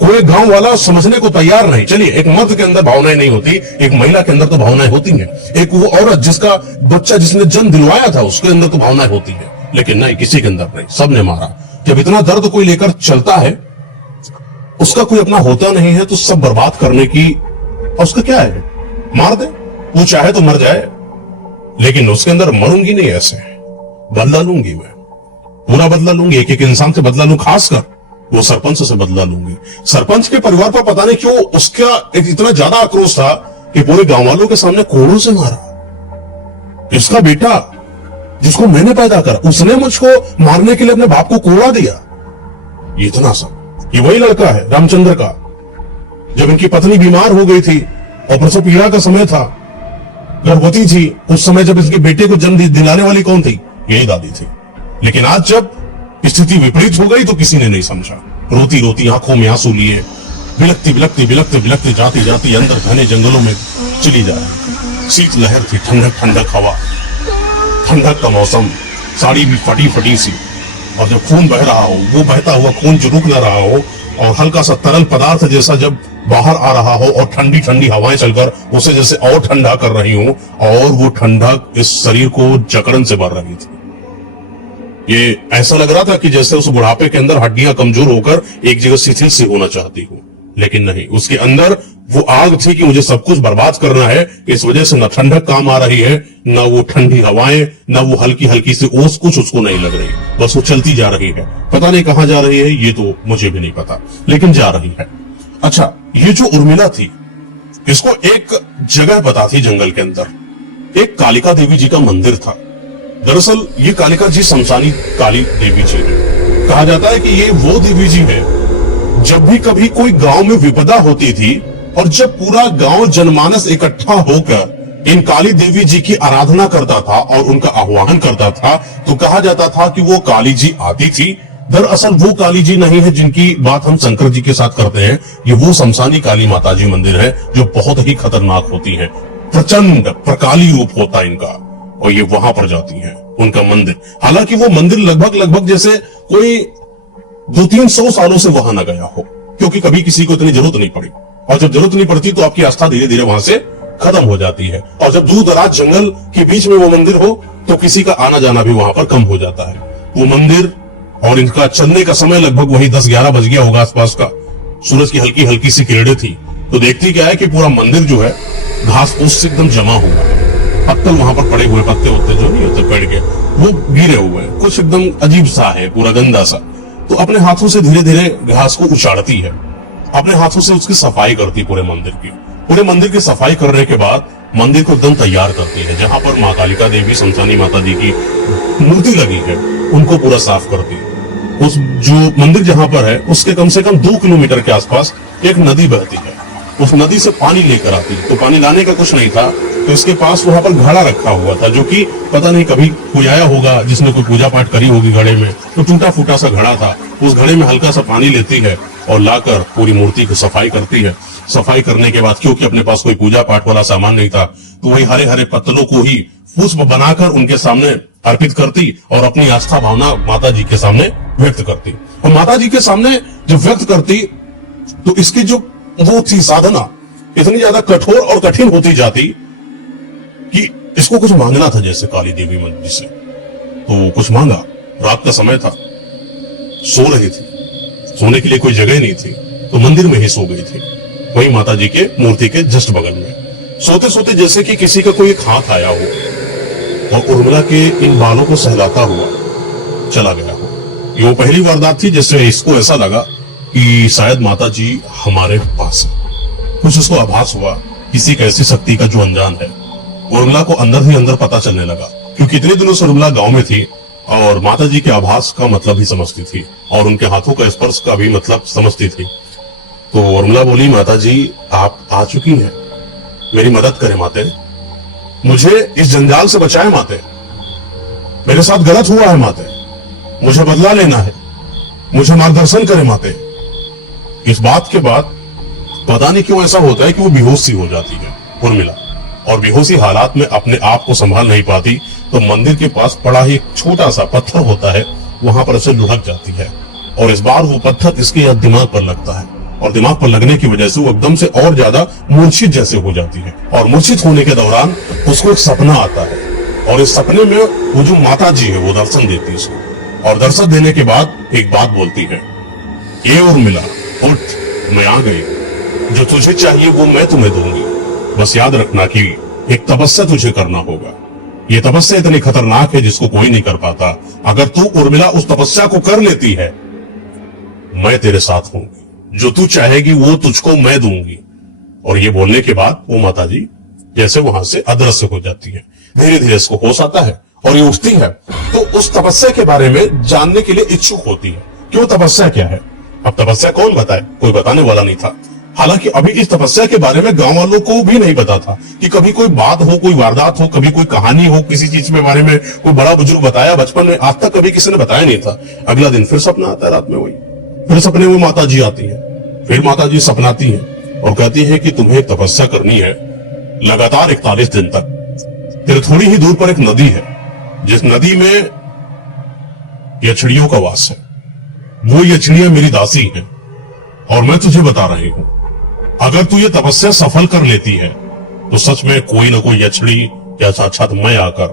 कोई गांव वाला समझने को तैयार नहीं। चलिए, एक मर्द के अंदर भावनाएं नहीं होती, एक महिला के अंदर तो भावनाएं होती हैं। एक वो औरत जिसका बच्चा, जिसने जन्म दिलवाया था, उसके अंदर तो भावनाएं होती है, लेकिन नहीं, किसी के अंदर नहीं। सबने मारा। जब इतना दर्द कोई लेकर चलता है, उसका कोई अपना होता नहीं है, तो सब बर्बाद करने की, और उसका क्या है, मार दे। वो चाहे तो मर जाए, लेकिन उसके अंदर मरूंगी नहीं, ऐसे बदला लूंगी, मैं पूरा बदला लूंगी, एक एक इंसान से बदला लूं, खासकर वो सरपंच से बदला लूंगी। सरपंच के परिवार पर पता नहीं क्यों उसका एक इतना ज्यादा आक्रोश था कि पूरे गांव वालों के सामने कोड़ों से मारा। इसका बेटा, जिसको मैंने पैदा करा, उसने मुझको मारने के लिए अपने बाप को कोड़ा दिया। ये इतना सब, ये वही लड़का है रामचंद्र का। जब इनकी पत्नी बीमार हो गई थी और प्रसव पीड़ा का समय था, गर्भवती थी, उस समय जब इसके बेटे को जन्म दिलाने वाली कौन थी? यही दादी थी। लेकिन आज जब स्थिति विपरीत हो गई तो किसी ने नहीं समझा। रोती रोती आंखों में आंसू लिए, बिलकती बिलकती बिलकते बिलकते जाती जाती अंदर घने जंगलों में चली जा रही। शीत लहर थी, ठंडक ठंडक हवा, ठंडक का मौसम, साड़ी भी फटी फटी सी, और जब खून बह रहा हो, वो बहता हुआ खून जो रुक न रहा हो, और हल्का सा तरल पदार्थ जैसा जब बाहर आ रहा हो, और ठंडी ठंडी हवाएं चलकर उसे जैसे और ठंडा कर रही हो, और वो ठंडक इस शरीर को जकड़न से भर रही थी। ये ऐसा लग रहा था कि जैसे उस बुढ़ापे के अंदर हड्डियां कमजोर होकर एक जगह शिथिल सी होना चाहती हो, लेकिन नहीं, उसके अंदर वो आग थी कि मुझे सब कुछ बर्बाद करना है। इस वजह से न ठंडक काम आ रही है, न वो ठंडी हवाएं, न वो हल्की हल्की सी ओस, कुछ उसको नहीं लग रही। बस वो चलती जा रही है, पता नहीं कहां जा रही है, ये तो मुझे भी नहीं पता, लेकिन जा रही है। अच्छा, ये जो उर्मिला थी, इसको एक जगह पता थी जंगल के अंदर, एक कालिका देवी जी का मंदिर था। दरअसल ये कालिका जी शमशानी काली देवी जी है। कहा जाता है कि ये वो देवी जी है, जब भी कभी कोई गांव में विपदा होती थी और जब पूरा गांव जनमानस इकट्ठा होकर इन काली देवी जी की आराधना करता था और उनका आह्वान करता था, तो कहा जाता था कि वो काली जी आती थी। दरअसल वो काली जी नहीं है जिनकी बात हम शंकर जी के साथ करते हैं, ये वो शमशानी काली माता जी मंदिर है, जो बहुत ही खतरनाक होती है। प्रचंड प्रकाली रूप होता इनका, और ये वहां पर जाती है, उनका मंदिर। हालांकि वो मंदिर लगभग जैसे कोई 200-300 सालों से वहां न गया हो, क्योंकि कभी किसी को इतनी जरूरत नहीं पड़ी, और जब जरूरत नहीं पड़ती तो आपकी आस्था धीरे धीरे वहां से खत्म हो जाती है। और जब दूर दराज जंगल के बीच में वो मंदिर हो तो किसी का आना जाना भी वहां पर कम हो जाता है। वो मंदिर और इनका चलने का समय लगभग वही 10-11 बज गया होगा आसपास का। सूरज की हल्की हल्की सी किरणें थी, तो देखती क्या है कि पूरा मंदिर जो है घास फूस से एकदम जमा हुआ है। पत्तल वहां पर पड़े हुए, पत्ते होते जो नहीं होते पेड़ के, वो गिरे हुए हैं, कुछ एकदम अजीब सा है, पूरा गंदा सा। तो अपने हाथों से धीरे धीरे घास को उछाड़ती है, अपने हाथों से उसकी सफाई करती पूरे मंदिर की सफाई करने के बाद मंदिर को एकदम तैयार करती है। जहां पर माँ कालिका देवी संसानी माता जी की मूर्ति लगी है उनको पूरा साफ करती है। उस जो मंदिर जहां पर है उसके कम से कम 2 किलोमीटर के आसपास एक नदी बहती है। उस नदी से पानी लेकर आती है। तो पानी लाने का कुछ नहीं था, तो इसके पास वहां पर घड़ा रखा हुआ था, जो कि पता नहीं कभी कोई आया होगा जिसने कोई पूजा पाठ करी होगी घड़े में, तो टूटा फूटा सा घड़ा था। उस घड़े में हल्का सा पानी लेती है और लाकर पूरी मूर्ति की सफाई करती है। सफाई करने के बाद, क्योंकि अपने पास कोई पूजा पाठ वाला सामान नहीं था, तो वही हरे हरे पत्तलों को ही पुष्प बनाकर उनके सामने अर्पित करती और अपनी आस्था भावना माता जी के सामने व्यक्त करती। और माता जी के सामने जब व्यक्त करती तो इसकी जो वो थी साधना इतनी ज्यादा कठोर और कठिन होती जाती कि इसको कुछ मांगना था, जैसे काली देवी मंदिर से। तो कुछ मांगा, रात का समय था, सो रही थी, सोने के लिए कोई जगह नहीं थी, तो मंदिर में ही सो गई थी, वही माता जी के मूर्ति के जस्ट बगल में। सोते सोते जैसे कि किसी का कोई एक हाथ आया हो और उर्मिला के इन बालों को सहलाता हुआ चला गया हो। ये वो पहली वारदात थी जिससे इसको ऐसा लगा कि शायद माता जी हमारे पास है। कुछ उसको आभास हुआ किसी कैसी शक्ति का जो अनजान है। उर्मिला को अंदर ही अंदर पता चलने लगा, क्योंकि इतने दिनों से उर्मिला गांव में थी और माता जी के आभास का मतलब भी समझती थी और उनके हाथों का स्पर्श का भी मतलब समझती थी। तो उर्मिला बोली, माता जी आप आ चुकी हैं, मेरी मदद करें माते, मुझे इस जंजाल से बचाए माते, मेरे साथ गलत हुआ है माते, मुझे बदला लेना है, मुझे मार्गदर्शन करें माते। इस बात के बाद पता नहीं क्यों ऐसा होता है कि वो बेहोश सी हो जाती है उर्मिला, और बेहोशी हालात में अपने आप को संभाल नहीं पाती, तो मंदिर के पास पड़ा ही एक छोटा सा पत्थर होता है, वहां पर उसे लुढ़क जाती है और इस बार वो पत्थर इसके दिमाग पर लगता है और दिमाग पर लगने की वजह से वो एकदम से और ज्यादा मूर्छित जैसे हो जाती है। और मूर्छित होने के दौरान उसको एक सपना आता है और इस सपने में वो जो माता जी है वो दर्शन देती है इसको, और दर्शन देने के बाद एक बात बोलती है, ये उर्मिला उठ, मैं आ गई, जो तुझे चाहिए वो मैं तुम्हें दूंगी, बस याद रखना कि एक तपस्या तुझे करना होगा। ये तपस्या इतनी खतरनाक है जिसको कोई नहीं कर पाता। अगर तू उर्मिला उस तपस्या को कर लेती है, मैं तेरे साथ हूंगी, जो तू चाहेगी वो तुझको मैं दूंगी। और ये बोलने के बाद वो माताजी जैसे वहां से अदृश्य हो जाती है। धीरे धीरे इसको होश आता है और ये उठती है, तो उस तपस्या के बारे में जानने के लिए इच्छुक होती है कि वो तपस्या क्या है। अब तपस्या कौन बताए, कोई बताने वाला नहीं था। हालांकि अभी इस तपस्या के बारे में गांव वालों को भी नहीं पता था कि कभी कोई बात हो, कोई वारदात हो, कभी कोई कहानी हो, किसी चीज के बारे में कोई बड़ा बुजुर्ग बताया बचपन में, आज तक कभी किसी ने बताया नहीं था। अगला दिन फिर सपना आता है, रात में वही, फिर सपने में माता जी आती है, फिर माता जी सपनाती है और कहती है कि तुम्हें तपस्या करनी है लगातार 41 दिन तक। फिर थोड़ी ही दूर पर एक नदी है, जिस नदी में यछड़ियों का वास है, वो यछड़ियां मेरी दासी हैं और मैं तुझे बता रही हूं, अगर तू ये तपस्या सफल कर लेती है तो सच में कोई ना कोई यछड़ी या साक्षात मैं आकर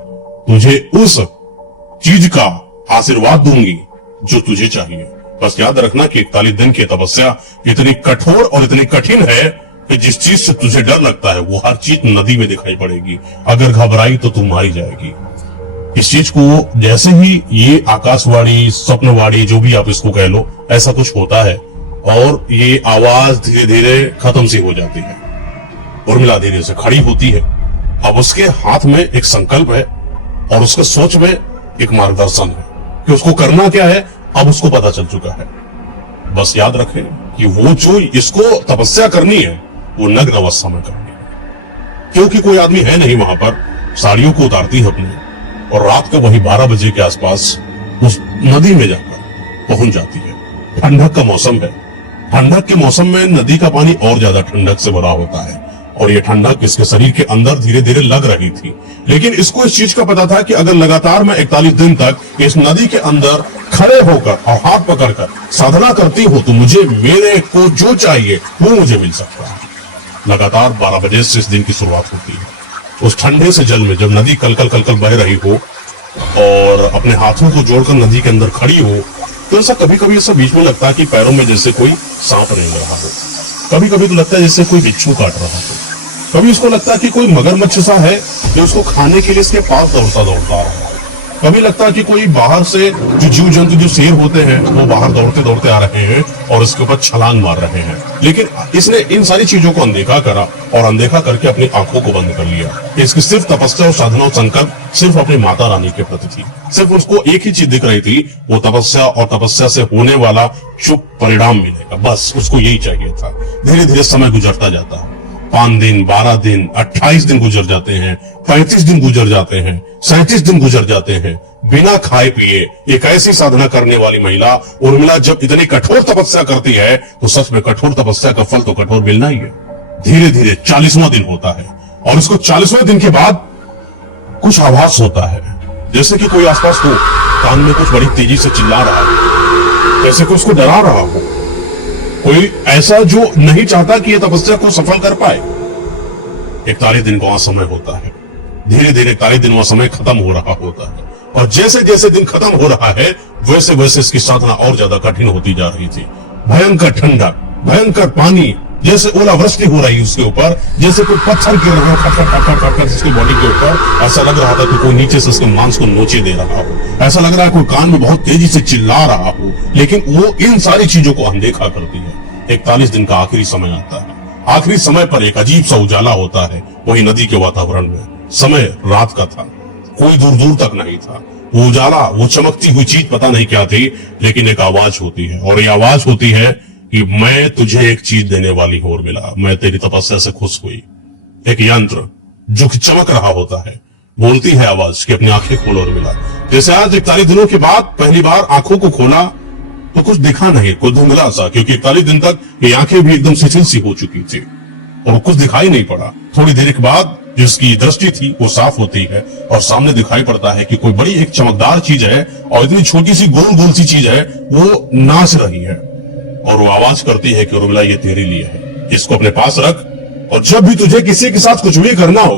तुझे उस चीज का आशीर्वाद दूंगी जो तुझे चाहिए। बस याद रखना कि 41 दिन की तपस्या इतनी कठोर और इतनी कठिन है कि जिस चीज से तुझे डर लगता है वो हर चीज नदी में दिखाई पड़ेगी। अगर घबराई तो तू मारी जाएगी। इस चीज को जैसे ही ये आकाशवाणी, स्वप्नवाणी, जो भी आप इसको कह लो, ऐसा कुछ होता है और ये आवाज धीरे धीरे खत्म सी हो जाती है। उर्मिला धीरे से खड़ी होती है। अब उसके हाथ में एक संकल्प है और उसके सोच में एक मार्गदर्शन है कि उसको करना क्या है। अब उसको पता चल चुका है। बस याद रखें कि वो जो इसको तपस्या करनी है वो नग्न अवस्था में करनी है, क्योंकि कोई आदमी है नहीं वहां पर। साड़ियों को उतारती है अपने और रात को वही 12 बजे के आसपास उस नदी में जाकर पहुंच जाती है। ठंडक का मौसम है। ठंडक के मौसम में नदी का पानी और ज्यादा ठंडक से भरा होता है और ये ठंडक इसके शरीर के अंदर धीरे धीरे लग रही थी। लेकिन इसको इस चीज का पता था कि अगर लगातार मैं 41 दिन तक इस नदी के अंदर खड़े होकर और हाथ पकड़कर साधना करती हूँ तो मुझे मेरे को जो चाहिए वो मुझे मिल सकता है। लगातार 12 बजे से इस दिन की शुरुआत होती है। उस ठंडे से जल में जब नदी कलकल कलकल बह रही हो और अपने हाथों को जोड़कर नदी के अंदर खड़ी हो, तो ऐसा कभी कभी ऐसा बीच में लगता है कि पैरों में जैसे कोई सांप रेंग रहा हो, कभी कभी तो लगता है जैसे कोई बिच्छू काट रहा हो, कभी उसको लगता है कि कोई मगरमच्छ सा है जो उसको खाने के लिए इसके पास दौड़ता दौड़ता आ रहा है। कभी लगता है कि कोई बाहर से जो जीव जंतु जो शेर होते हैं वो बाहर दौड़ते दौड़ते आ रहे हैं और इसके ऊपर छलांग मार रहे हैं, लेकिन इसने इन सारी चीजों को अनदेखा करा और अनदेखा करके अपनी आंखों को बंद कर लिया। इसकी सिर्फ तपस्या और साधना और संकल्प सिर्फ अपनी माता रानी के प्रति थी। सिर्फ उसको एक ही चीज दिख रही थी, वो तपस्या और तपस्या से होने वाला शुभ परिणाम मिलेगा, बस उसको यही चाहिए था। धीरे धीरे समय गुजरता जाता है, 5 दिन, 12 दिन, 28 दिन गुजर जाते हैं, 35 दिन गुजर जाते हैं, 37 दिन गुजर जाते हैं बिना खाए पिए। एक ऐसी साधना करने वाली महिला उर्मिला जब इतनी कठोर तपस्या करती है तो सच में कठोर तपस्या का फल तो कठोर मिलना ही है। धीरे धीरे 40वां दिन होता है और इसको 40वें दिन के बाद कुछ आभास होता है, जैसे कि कोई आसपास हो, कान में कुछ बड़ी तेजी से चिल्ला रहा हो, जैसे कि उसको डरा रहा हो, कोई ऐसा जो नहीं चाहता कि यह तपस्या को सफल कर पाए। 41 दिन का समय होता है, धीरे धीरे 41 दिन समय खत्म हो रहा होता है और जैसे जैसे दिन खत्म हो रहा है वैसे वैसे इसकी साधना और ज्यादा कठिन होती जा रही थी। भयंकर ठंडा, भयंकर पानी, जैसे ओलावृष्टि हो रही है उसके ऊपर, जैसे कोई पत्थर गिर रहा हो खटखट खटखट खटखट उसकी बॉडी के ऊपर। ऐसा लग रहा था कि कोई नीचे से उसके मांस को नोचे दे रहा हो, ऐसा लग रहा है कोई कान में बहुत तेजी से चिल्ला रहा हो, लेकिन वो इन सारी चीजों को अनदेखा करती है। 41 दिन का आखिरी समय आता है। आखिरी समय पर एक अजीब सा उजाला होता है, वही नदी के वातावरण में। समय रात का था, कोई दूर दूर तक नहीं था। वो उजाला, वो चमकती हुई चीज पता नहीं क्या थी, लेकिन एक आवाज होती है और ये आवाज होती है कि मैं तुझे एक चीज देने वाली हूं उर्मिला, मैं तेरी तपस्या से खुश हुई। एक यंत्र जो कि चमक रहा होता है, बोलती है आवाज कि अपनी आंखें खोलो उर्मिला। जैसे आज 41 दिनों के बाद पहली बार आंखों को खोला तो कुछ दिखा नहीं, कुछ धुंधला सा, क्योंकि 41 दिन तक ये आंखें भी एकदम शिथिल सी हो चुकी थी और कुछ दिखाई नहीं पड़ा। थोड़ी देर के बाद जिसकी दृष्टि थी वो साफ होती है और सामने दिखाई पड़ता है कि कोई बड़ी एक चमकदार चीज है और इतनी छोटी सी गोल गोल सी चीज है, वो नाच रही है और वो आवाज करती है कि उर्मिला ये तेरे लिए है, इसको अपने पास रख और जब भी तुझे किसी के साथ कुछ भी करना हो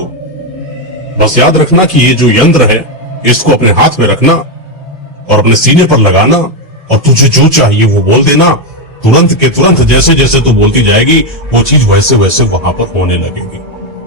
बस याद रखना कि ये जो यंत्र है इसको अपने हाथ में रखना और अपने सीने पर लगाना और तुझे जो चाहिए वो बोल देना। तुरंत के तुरंत जैसे जैसे तू बोलती जाएगी वो चीज वैसे वैसे वहां पर होने लगेगी।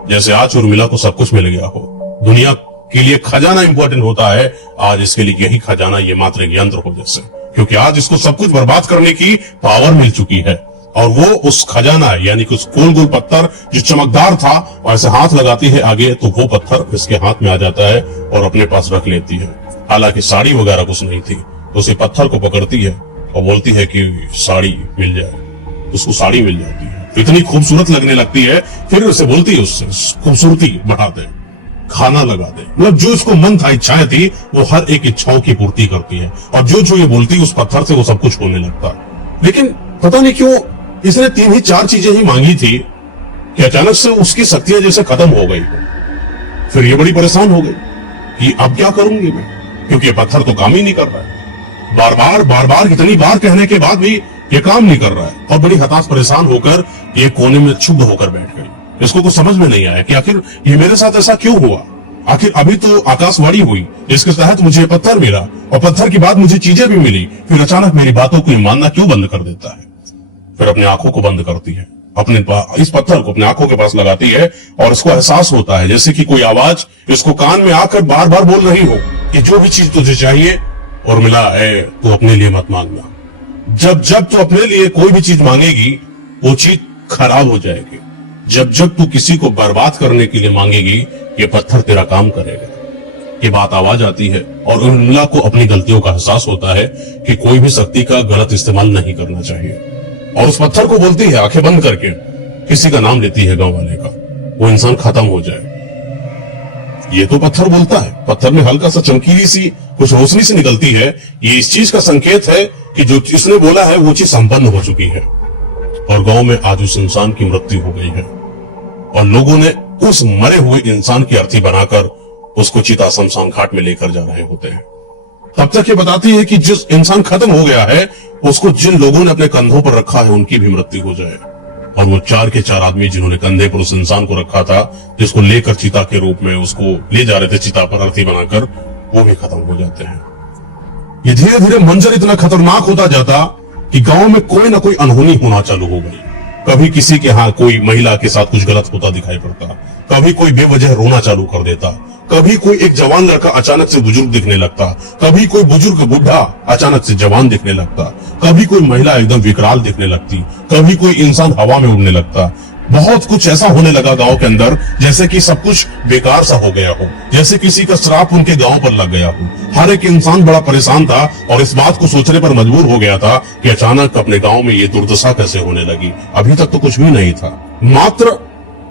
जैसे आज उर्मिला को सब कुछ मिल गया हो, दुनिया के लिए खजाना इंपॉर्टेंट होता है, आज इसके लिए यही खजाना ये मात्र एक यंत्र हो जैसे, क्योंकि आज इसको सब कुछ बर्बाद करने की पावर मिल चुकी है और वो उस खजाना यानी कि उस गोल गोल पत्थर जो चमकदार था वैसे हाथ लगाती है आगे तो वो पत्थर इसके हाथ में आ जाता है और अपने पास रख लेती है। हालांकि साड़ी वगैरह कुछ नहीं थी, तो उसी पत्थर को पकड़ती है और बोलती है कि साड़ी मिल जाए, उसको साड़ी मिल जाती है, इतनी खूबसूरत लगने लगती है। फिर उसे बोलती है उससे खूबसूरती बढ़ा दे, खाना लगा दे, मतलब जो इसको मन था, इच्छाएं थी, वो हर एक इच्छाओं की पूर्ति करती है और जो जो ये बोलती है उस पत्थर से वो सब कुछ होने लगता। लेकिन पता नहीं क्यों इसने 3 ही 4 चीजें ही मांगी थी कि अचानक से उसकी शक्तियां जैसे खत्म हो गई। फिर ये बड़ी परेशान हो गई कि अब क्या करूंगी मैं, क्योंकि ये पत्थर तो काम ही नहीं कर रहा है, बार बार इतनी बार कहने के बाद भी ये काम नहीं कर रहा है। और बड़ी हताश परेशान होकर ये कोने में क्षुब्ध होकर बैठ गई। इसको कुछ समझ में नहीं आया कि आखिर ये मेरे साथ ऐसा क्यों हुआ। आखिर अभी तो आकाशवाणी हुई जिसके तहत मुझे पत्थर मिला और पत्थर के बाद मुझे चीजें भी मिली, फिर अचानक मेरी बातों को मानना क्यों बंद कर देता है। फिर अपनी आंखों को बंद करती है, अपने इस पत्थर को अपने आंखों के पास लगाती है और इसको एहसास होता है जैसे कि कोई आवाज इसको कान में आकर बार बार बोल रही हो कि जो भी चीज तुझे चाहिए उर्मिला है, तू अपने लिए मत मांगना। जब जब तू अपने लिए कोई भी चीज मांगेगी वो चीज खराब हो जाएगी। जब जब तू किसी को बर्बाद करने के लिए मांगेगी ये पत्थर तेरा काम करेगा। ये बात आवाज आती है और उर्मिला को अपनी गलतियों का एहसास होता है कि कोई भी शक्ति का गलत इस्तेमाल नहीं करना चाहिए और उस पत्थर को बोलती है आंखें बंद करके, किसी का नाम लेती है गांव वाले का, वो इंसान खत्म हो जाए। ये तो पत्थर बोलता है, पत्थर में हल्का सा चमकीली सी कुछ रोशनी सी निकलती है, ये इस चीज का संकेत है कि जो इसने बोला है वो चीज संपन्न हो चुकी है और गांव में आज उस इंसान की मृत्यु हो गई है और लोगों ने उस मरे हुए इंसान की अर्थी बनाकर उसको चिता शमशान घाट में लेकर जा रहे होते हैं। तब तक ये बताती है कि जिस इंसान खत्म हो गया है उसको जिन लोगों ने अपने कंधों पर रखा है उनकी भी मृत्यु हो जाए और वो 4 के 4 आदमी जिन्होंने कंधे पर उस इंसान को रखा था, जिसको लेकर चिता के रूप में उसको ले जा रहे थे चिता पर अर्थी बनाकर, वो भी खत्म हो जाते हैं। ये धीरे धीरे मंजर इतना खतरनाक होता जाता कि गांव में कोई ना कोई अनहोनी होना चालू हो गई। कभी किसी के यहाँ कोई महिला के साथ कुछ गलत होता दिखाई पड़ता, कभी कोई बेवजह रोना चालू कर देता, कभी कोई एक जवान लड़का अचानक से बुजुर्ग दिखने लगता, कभी कोई बुजुर्ग बुढ़ा अचानक से जवान दिखने लगता, कभी कोई महिला एकदम विकराल दिखने लगती, कभी कोई इंसान हवा में उड़ने लगता। बहुत कुछ ऐसा होने लगा गांव के अंदर जैसे कि सब कुछ बेकार सा हो गया हो, जैसे किसी का श्राप उनके गांव पर लग गया हो। हर एक इंसान बड़ा परेशान था और इस बात को सोचने पर मजबूर हो गया था कि अचानक अपने गांव में ये दुर्दशा कैसे होने लगी। अभी तक तो कुछ भी नहीं था, मात्र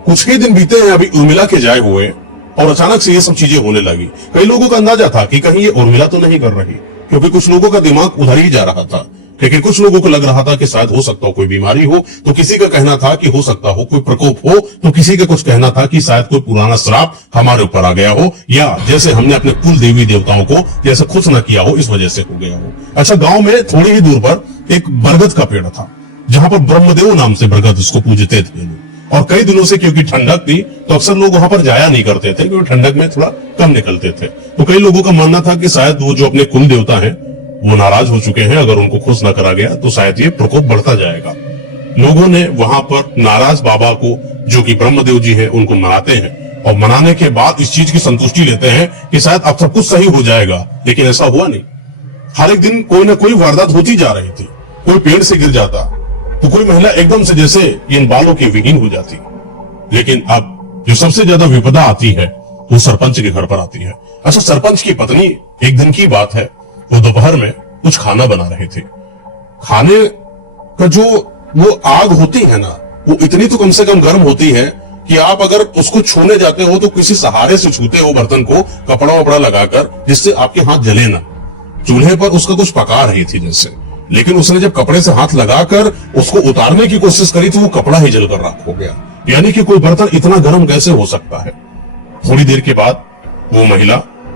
कुछ ही दिन बीते हैं अभी उर्मिला के जाए हुए, और अचानक से ये सब चीजें होने लगी। कई लोगों का अंदाजा था कि कहीं ये उर्मिला तो नहीं कर रही, क्योंकि कुछ लोगों का दिमाग उधर ही जा रहा था, लेकिन कुछ लोगों को लग रहा था कि शायद हो सकता हो कोई बीमारी हो, तो किसी का कहना था कि हो सकता हो कोई प्रकोप हो, तो किसी का कुछ कहना था कि शायद कोई पुराना श्राप हमारे ऊपर आ गया हो, या जैसे हमने अपने कुल देवी देवताओं को जैसे खुश न किया हो इस वजह से हो गया हो। अच्छा, गांव में थोड़ी ही दूर पर एक बरगद का पेड़ था, जहां पर ब्रह्मदेव नाम से बरगद उसको पूजते थे, और कई दिनों से क्योंकि ठंडक थी तो अक्सर लोग वहां पर जाया नहीं करते थे, क्योंकि ठंडक में थोड़ा कम निकलते थे। तो कई लोगों का मानना था कि शायद वो जो अपने कुल देवता हैं वो नाराज हो चुके हैं, अगर उनको खुश न करा गया तो शायद ये प्रकोप बढ़ता जाएगा। लोगों ने वहां पर नाराज बाबा को, जो कि ब्रह्मदेव जी है, उनको मनाते हैं, और मनाने के बाद इस चीज की संतुष्टि लेते हैं कि शायद अब सब कुछ सही हो जाएगा, लेकिन ऐसा हुआ नहीं। हर एक दिन कोई ना कोई वारदात होती जा रही थी। कोई पेड़ से गिर जाता तो कोई महिला एकदम से जैसे इन बालों की विहीन हो जाती। लेकिन अब जो सबसे ज्यादा विपदा आती है वो सरपंच के घर पर आती है। अच्छा, सरपंच की पत्नी, एक दिन की बात है, वो दोपहर में कुछ खाना बना रहे थे। खाने का जो वो आग होती है ना, वो इतनी तो कम से कम गर्म होती है कि आप अगर उसको छूने जाते हो तो किसी सहारे से छूते हो बर्तन को, कपड़ा वपड़ा लगाकर, जिससे आपके हाथ जले ना। चूल्हे पर उसका कुछ पका रही थी जैसे, लेकिन उसने जब कपड़े से हाथ लगाकर उसको उतारने की कोशिश करी तो वो कपड़ा ही जलकर राख हो गया। यानी कि कोई बर्तन इतना गर्म कैसे हो सकता है। थोड़ी देर के बाद वो महिला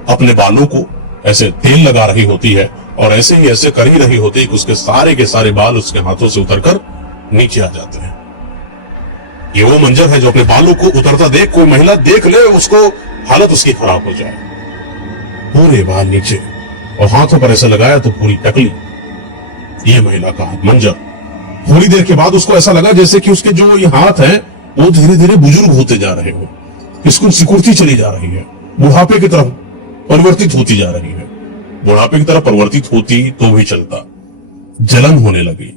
अपने बालों को ऐसे तेल लगा रही होती है, और ऐसे ही ऐसे कर ही रही होती है कि उसके सारे के सारे बाल उसके हाथों से उतरकर नीचे आ जाते हैं। ये वो मंजर है जो अपने बालों को उतरता देख कोई महिला देख ले, उसको हालत उसकी खराब हो जाए। पूरे बाल नीचे, और हाथों पर ऐसा लगाया तो पूरी टकली। ये महिला का मंजर। थोड़ी देर के बाद उसको ऐसा लगा जैसे कि उसके जो ये हाथ हैं वो धीरे धीरे बुजुर्ग होते जा रहे हो, इसको सिकुड़ती चली जा रही है, बुढ़ापे की तरफ परिवर्तित होती जा रही है। बुढ़ापे की तरफ परिवर्तित होती तो भी चलता। जलन होने लगी,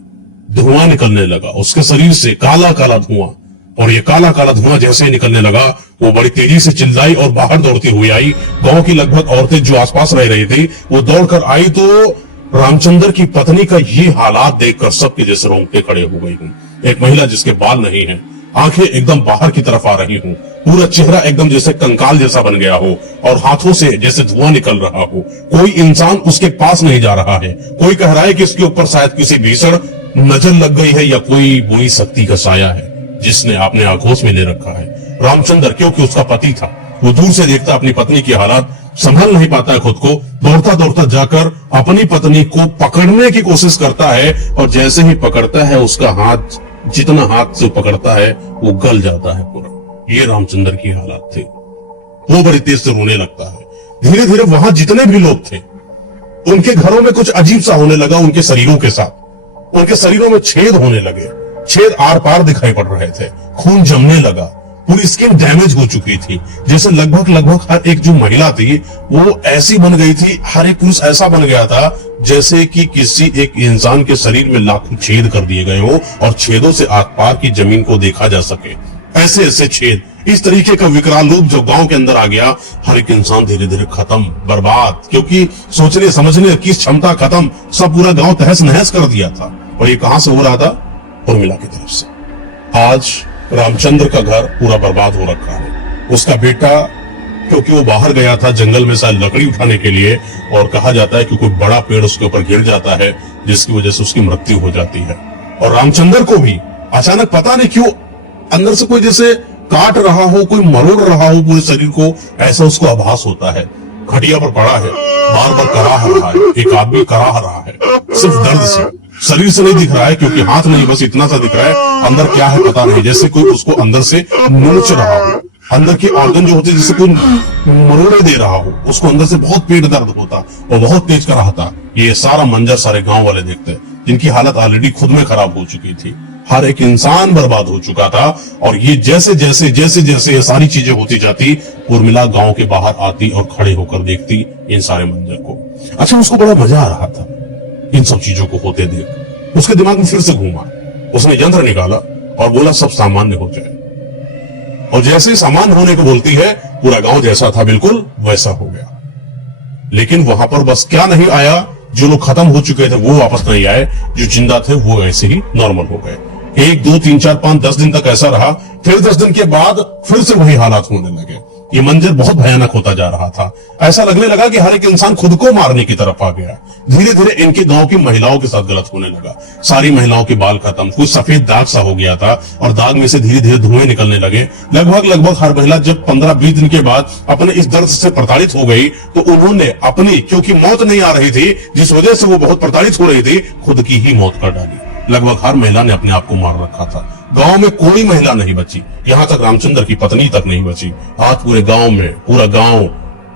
धुआं निकलने लगा उसके शरीर से, काला काला धुआं, और ये काला काला धुआं जैसे ही निकलने लगा वो बड़ी तेजी से चिल्लाई और बाहर दौड़ती हुई आई। गांव की लगभग औरतें जो आसपास रह रही थी वो दौड़कर आई तो रामचंद्र की पत्नी का ये हालात देखकर सबके जैसे रोंगटे खड़े हो गई हूँ। एक महिला जिसके बाल नहीं है, आंखें एकदम बाहर की तरफ आ रही हूँ, पूरा चेहरा एकदम जैसे कंकाल जैसा बन गया हो, और हाथों से जैसे धुआं निकल रहा हो। कोई इंसान उसके पास नहीं जा रहा है। कोई कह रहा है कि इसके ऊपर शायद किसी भीषण नजर लग गई है या कोई बुरी शक्ति का साया है जिसने आपने आगोश में ले रखा है। रामचंद्र, क्योंकि उसका पति था, वो दूर से देखता अपनी पत्नी की हालात, संभल नहीं पाता है खुद को, दौड़ता दौड़ता जाकर अपनी पत्नी को पकड़ने की कोशिश करता है, और जैसे ही पकड़ता है उसका हाथ, जितना हाथ से पकड़ता है वो गल जाता है पूरा। ये रामचंद्र की हालत थी। वो बड़ी तेज से रोने लगता है। धीरे धीरे वहां जितने भी लोग थे उनके घरों में कुछ अजीब सा होने लगा। उनके शरीरों के साथ उनके शरीरों में छेद होने लगे, छेद आर पार दिखाई पड़ रहे थे, खून जमने लगा, पूरी स्किन डैमेज हो चुकी थी। जैसे लगभग हर एक जो महिला थी वो ऐसी बन गई थी, हर एक पुरुष ऐसा बन गया था जैसे कि किसी एक इंसान के शरीर में लाखों छेद कर दिए गए हो, और छेदों से आर पार की जमीन को देखा जा सके। ऐसे ऐसे छेद, इस तरीके का विकराल रूप जो गांव के अंदर आ गया। हर एक इंसान धीरे धीरे खत्म, बर्बाद, क्योंकि सोचने समझने की क्षमता खत्म। सब पूरा गांव तहस नहस कर दिया था। और ये कहां से हो रहा था? उर्मिला की तरफ से। आज रामचंद्र का घर पूरा बर्बाद हो रखा है। उसका बेटा, क्योंकि वो बाहर गया था जंगल में शायद लकड़ी उठाने के लिए, और कहा जाता है कि कोई बड़ा पेड़ उसके ऊपर गिर जाता है जिसकी वजह से उसकी मृत्यु हो जाती है। और रामचंद्र को भी अचानक पता नहीं क्यों अंदर से कोई जैसे काट रहा हो, कोई मरोड़ रहा हो पूरे शरीर को, ऐसा उसको आभास होता है। खटिया पर पड़ा है, बार बार कराह रहा है, एक आदमी कराह रहा है, सिर्फ दर्द से। शरीर से नहीं दिख रहा है, क्योंकि हाथ नहीं, बस इतना सा दिख रहा है। अंदर क्या है पता नहीं, जैसे कोई उसको अंदर से नोच रहा हो। अंदर के ऑर्गन जो होते जैसे कोई मरोड़े दे रहा हो, उसको अंदर से बहुत पेट दर्द होता और बहुत तेज कराहता। ये सारा मंजर सारे गांव वाले देखते हैं, जिनकी हालत ऑलरेडी खुद में खराब हो चुकी थी। हर एक इंसान बर्बाद हो चुका था। और ये जैसे जैसे ये सारी चीजें होती जाती, उर्मिला गांव के बाहर आती और खड़े होकर देखती इन सारे मंजर को। अच्छा, उसको बड़ा मजा आ रहा था इन सब चीजों को होते देख। उसके दिमाग में फिर से घूमा, उसने यंत्र निकाला और बोला सब सामान्य हो जाए। और जैसे सामान्य होने को बोलती है, पूरा गांव जैसा था बिल्कुल वैसा हो गया। लेकिन वहां पर बस क्या नहीं आया, जो लोग खत्म हो चुके थे वो वापस नहीं आए, जो जिंदा थे वो ऐसे ही नॉर्मल हो गए। 1 2 3 4 5 10 दिन तक ऐसा रहा। फिर 10 दिन के बाद फिर से वही हालात होने लगे। ये मंजर बहुत भयानक होता जा रहा था। ऐसा लगने लगा कि हर एक इंसान खुद को मारने की तरफ आ गया। धीरे धीरे इनके गांव की महिलाओं के साथ गलत होने लगा। सारी महिलाओं के बाल खत्म, कुछ सफेद दाग सा हो गया था और दाग में से धीरे धीरे धुएं निकलने लगे। लगभग हर महिला जब 15-20 दिन के बाद अपने इस दर्द से प्रताड़ित हो गई, तो उन्होंने अपनी, क्योंकि मौत नहीं आ रही थी जिस वजह से वो बहुत प्रताड़ित हो रही थी, खुद की ही मौत कर डाली। लगभग हर महिला ने अपने आप को मार रखा था। गांव में कोई महिला नहीं बची, यहां तक रामचंद्र की पत्नी तक नहीं बची। आज पूरे गांव में पूरा गांव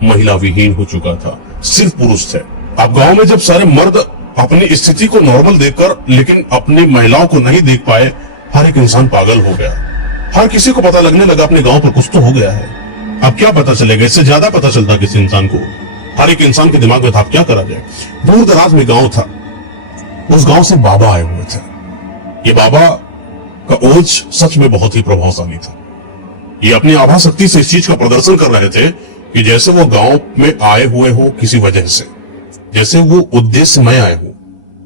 महिला विहीन हो चुका था, सिर्फ पुरुष थे। अब गांव में जब सारे मर्द अपनी स्थिति को नॉर्मल देखकर लेकिन अपनी महिलाओं को नहीं देख पाए, हर एक इंसान पागल हो गया। हर किसी को पता लगने लगा अपने गांव पर कुछ तो हो गया है। अब क्या पता चलेगा, इससे ज्यादा पता चलता किसी इंसान को। हर एक इंसान के दिमाग में था क्या करा जाए। दूर दराज में गांव था, उस गांव से बाबा आए हुए थे। ये बाबा का ओज सच में बहुत ही प्रभावशाली था। ये अपनी आभा शक्ति से इस चीज का प्रदर्शन कर रहे थे कि जैसे वो गांव में आए हुए हो किसी वजह से, जैसे वो उद्देश्य में आए हो,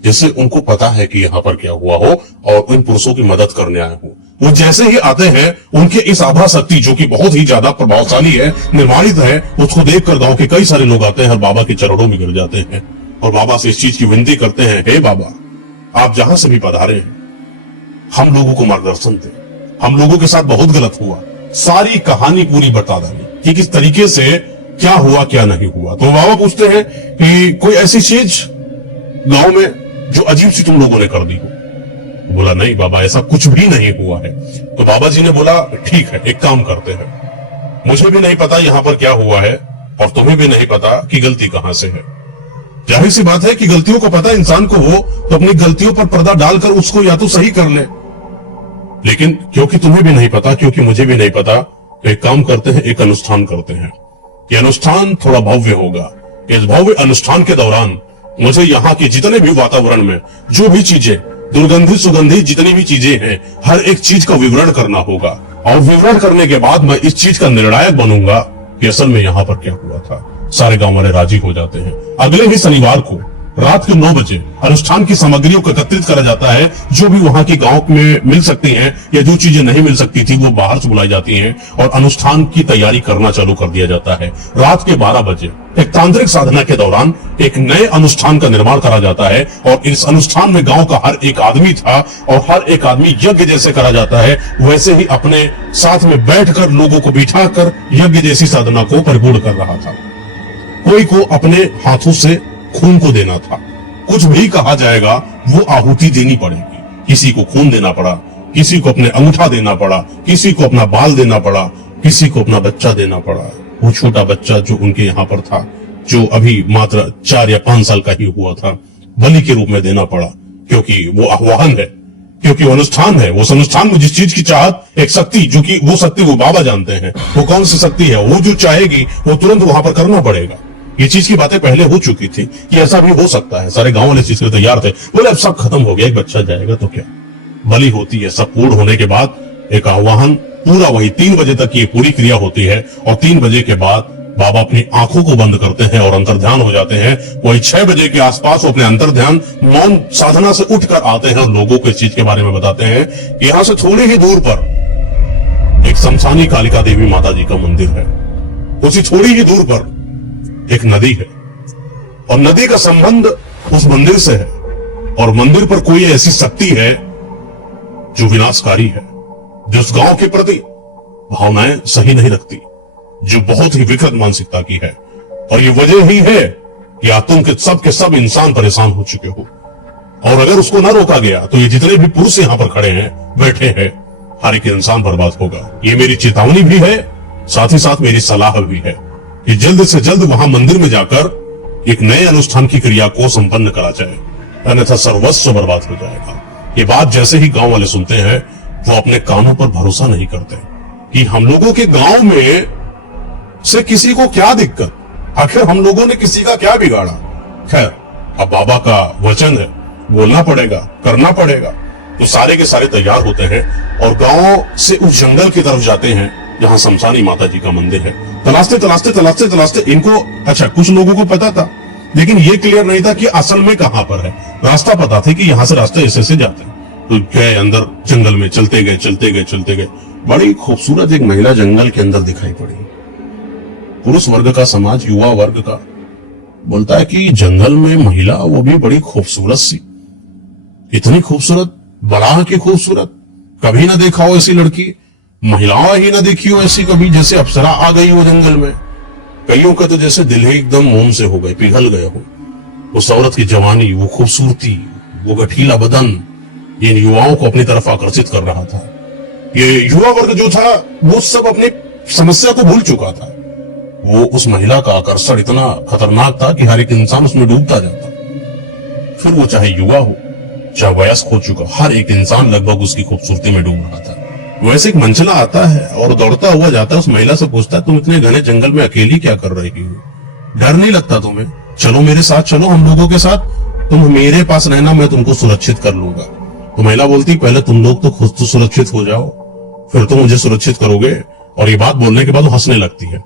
जैसे उनको पता है कि यहाँ पर क्या हुआ हो और इन पुरुषों की मदद करने आए हो। वो जैसे ही आते हैं, उनके इस आभा शक्ति जो कि बहुत ही ज्यादा प्रभावशाली है, निर्माणित है, उसको देखकर गांव के कई सारे लोग आते हैं और बाबा के चरणों में गिर जाते हैं और बाबा से इस चीज की विनती करते हैं, हे बाबा, आप जहां से भी पधारे हैं, हम लोगों को मार्गदर्शन दे। हम लोगों के साथ बहुत गलत हुआ। सारी कहानी पूरी बता डाली कि किस तरीके से क्या हुआ क्या नहीं हुआ। तो बाबा पूछते हैं कि कोई ऐसी चीज गांव में जो अजीब सी तुम लोगों ने कर दी हो। बोला नहीं बाबा, ऐसा कुछ भी नहीं हुआ है। तो बाबा जी ने बोला ठीक है, एक काम करते हैं, मुझे भी नहीं पता यहां पर क्या हुआ है और तुम्हें भी नहीं पता कि गलती कहां से है। जाहिर सी बात है कि गलतियों को पता इंसान को हो तो अपनी गलतियों पर पर्दा डालकर उसको या तो सही कर ले, लेकिन क्योंकि तुम्हें भी नहीं पता, क्योंकि मुझे भी नहीं पता, तो एक काम करते हैं, एक अनुष्ठान करते हैं। यह अनुष्ठान थोड़ा भव्य होगा। इस भव्य अनुष्ठान के दौरान मुझे यहाँ के जितने भी वातावरण में जो भी चीजें दुर्गंधित सुगंधित जितनी भी चीजें हैं, हर एक चीज का विवरण करना होगा और विवरण करने के बाद मैं इस चीज का निर्णायक बनूंगा कि असल में यहाँ पर क्या हुआ था। सारे गांव वाले राजी हो जाते हैं। अगले ही शनिवार को रात के 9 बजे अनुष्ठान की सामग्रियों को एकत्रित करा जाता है। जो भी वहां के गांव में मिल सकती हैं या जो चीजें नहीं मिल सकती थी वो बाहर से बुलाई जाती हैं और अनुष्ठान की तैयारी करना चालू कर दिया जाता है। रात के 12 बजे एक तांत्रिक साधना के दौरान एक नए अनुष्ठान का निर्माण करा जाता है और इस अनुष्ठान में गांव का हर एक आदमी था और हर एक आदमी यज्ञ जैसे करा जाता है वैसे ही अपने साथ में बैठकर लोगों को बिठाकर यज्ञ जैसी साधना को परिपूर्ण कर रहा था। कोई को अपने हाथों से खून को देना था। कुछ भी कहा जाएगा वो आहुति देनी पड़ेगी। किसी को खून देना पड़ा, किसी को अपने अंगूठा देना पड़ा, किसी को अपना बाल देना पड़ा, किसी को अपना बच्चा देना पड़ा। वो छोटा बच्चा जो उनके यहाँ पर था, जो अभी मात्र 4 या 5 साल का ही हुआ था, बलि के रूप में देना पड़ा, क्योंकि वो आह्वान है, क्योंकि वो अनुष्ठान है। उस अनुष्ठान में जिस चीज की चाहत, एक शक्ति, जो कि वो शक्ति वो बाबा जानते हैं वो कौन सी शक्ति है, वो जो चाहेगी वो तुरंत वहां पर करना पड़ेगा। ये चीज की बातें पहले हो चुकी थी कि ऐसा भी हो सकता है। सारे गांव वाले चीज के तैयार थे। बोले अब सब खत्म हो गया, एक बच्चा जाएगा तो क्या, बलि होती है। सब पूर्ण होने के बाद एक आह्वान पूरा वही 3 बजे तक ये पूरी क्रिया होती है और 3 बजे के बाद बाबा अपनी आंखों को बंद करते हैं और अंतर्ध्यान हो जाते हैं। वही 6 बजे के आसपास वो अपने अंतर्ध्यान मौन साधना से उठकर आते हैं और लोगों को इस चीज के बारे में बताते हैं कि यहां से थोड़ी ही दूर पर एक शमशानी कालिका देवी माता जी का मंदिर है। उसी थोड़ी ही दूर पर एक नदी है और नदी का संबंध उस मंदिर से है और मंदिर पर कोई ऐसी शक्ति है जो विनाशकारी है, जो उस गांव के प्रति भावनाएं सही नहीं रखती, जो बहुत ही विकृत मानसिकता की है। और ये वजह ही है कि आतंक के सब इंसान परेशान हो चुके हो और अगर उसको ना रोका गया तो ये जितने भी पुरुष यहां पर खड़े हैं, बैठे हैं, हर एक इंसान बर्बाद होगा। ये मेरी चेतावनी भी है, साथ ही साथ मेरी सलाह भी है कि जल्द से जल्द वहां मंदिर में जाकर एक नए अनुष्ठान की क्रिया को संपन्न करा जाए, अन्यथा सर्वस्व बर्बाद हो जाएगा। ये बात जैसे ही गांव वाले सुनते हैं वो अपने कानों पर भरोसा नहीं करते कि हम लोगों के गांव में से किसी को क्या दिक्कत, आखिर हम लोगों ने किसी का क्या बिगाड़ा। खैर अब बाबा का वचन है, बोलना पड़ेगा, करना पड़ेगा। तो सारे के सारे तैयार होते हैं और गांव से उस जंगल की तरफ जाते हैं जहां शमशानी माता जी का मंदिर है। तलाशते तलाशते तलाशते तलाशते इनको, अच्छा कुछ लोगों को पता था लेकिन ये क्लियर नहीं था कि असल में कहां पर है। रास्ता पता था कि यहां से रास्ते ऐसे से जाते हैं। तो गए अंदर जंगल में, चलते गए चलते गए चलते गए। बड़ी खूबसूरत एक महिला जंगल के अंदर दिखाई पड़ी। पुरुष वर्ग का समाज, युवा वर्ग का बोलता है कि जंगल में महिला, वो भी बड़ी खूबसूरत सी, इतनी खूबसूरत, बड़ा की खूबसूरत, कभी ना देखा हो ऐसी लड़की, महिलाओं ही ना देखी हो ऐसी कभी, जैसे अप्सरा आ गई हो जंगल में। कईयों का तो जैसे दिल ही एकदम मोम से हो गए, पिघल गए हो। उस औरत की जवानी, वो खूबसूरती, वो गठीला बदन इन युवाओं को अपनी तरफ आकर्षित कर रहा था। ये युवा वर्ग जो था वो सब अपनी समस्या को भूल चुका था। वो उस महिला का आकर्षण इतना खतरनाक था कि हर एक इंसान उसमें डूबता जाता। फिर वो चाहे युवा हो चाहे वयस्क हो चुका, हर एक इंसान लगभग उसकी खूबसूरती में डूब रहा था। वैसे एक मंचला आता है और दौड़ता हुआ जाता है, उस महिला से पूछता है, तुम इतने घने जंगल में अकेली क्या कर रही हो? डर नहीं लगता तुम्हें? चलो मेरे साथ, चलो हम लोगों के साथ, तुम मेरे पास रहना, मैं तुमको सुरक्षित कर लूंगा। तो महिला बोलती, पहले तुम लोग तो खुद तो सुरक्षित हो जाओ, फिर तुम मुझे सुरक्षित करोगे। और ये बात बोलने के बाद वो हंसने लगती है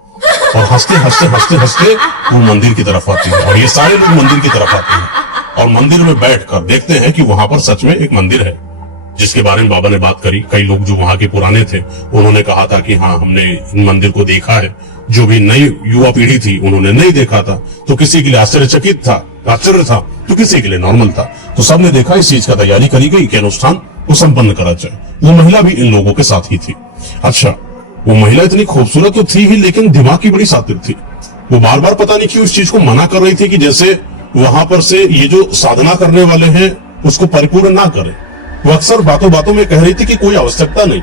और हंसते हंसते हंसते हंसते वो मंदिर की तरफ आती है। और ये सारे लोग मंदिर की तरफ आते हैं और मंदिर में बैठकर देखते हैं कि वहां पर सच में एक मंदिर है जिसके बारे में बाबा ने बात करी। कई लोग जो वहां के पुराने थे उन्होंने कहा था कि हाँ, हमने इन मंदिर को देखा है। जो भी नई युवा पीढ़ी थी उन्होंने नहीं देखा था, तो किसी के लिए आश्चर्यचकित था, आश्चर्य था, तो किसी के लिए नॉर्मल था। तो सबने देखा, इस चीज का तैयारी करी गई कि अनुष्ठान को संपन्न करा जाए। वो महिला भी इन लोगों के साथ ही थी। अच्छा, वो महिला इतनी खूबसूरत तो थी ही, लेकिन दिमाग की बड़ी सातिर थी। वो बार बार पता नहीं क्यों इस चीज को मना कर रही थी कि जैसे वहां पर से ये जो साधना करने वाले हैं उसको परिपूर्ण ना करें। वो अक्सर बातों बातों में कह रही थी कि कोई आवश्यकता नहीं,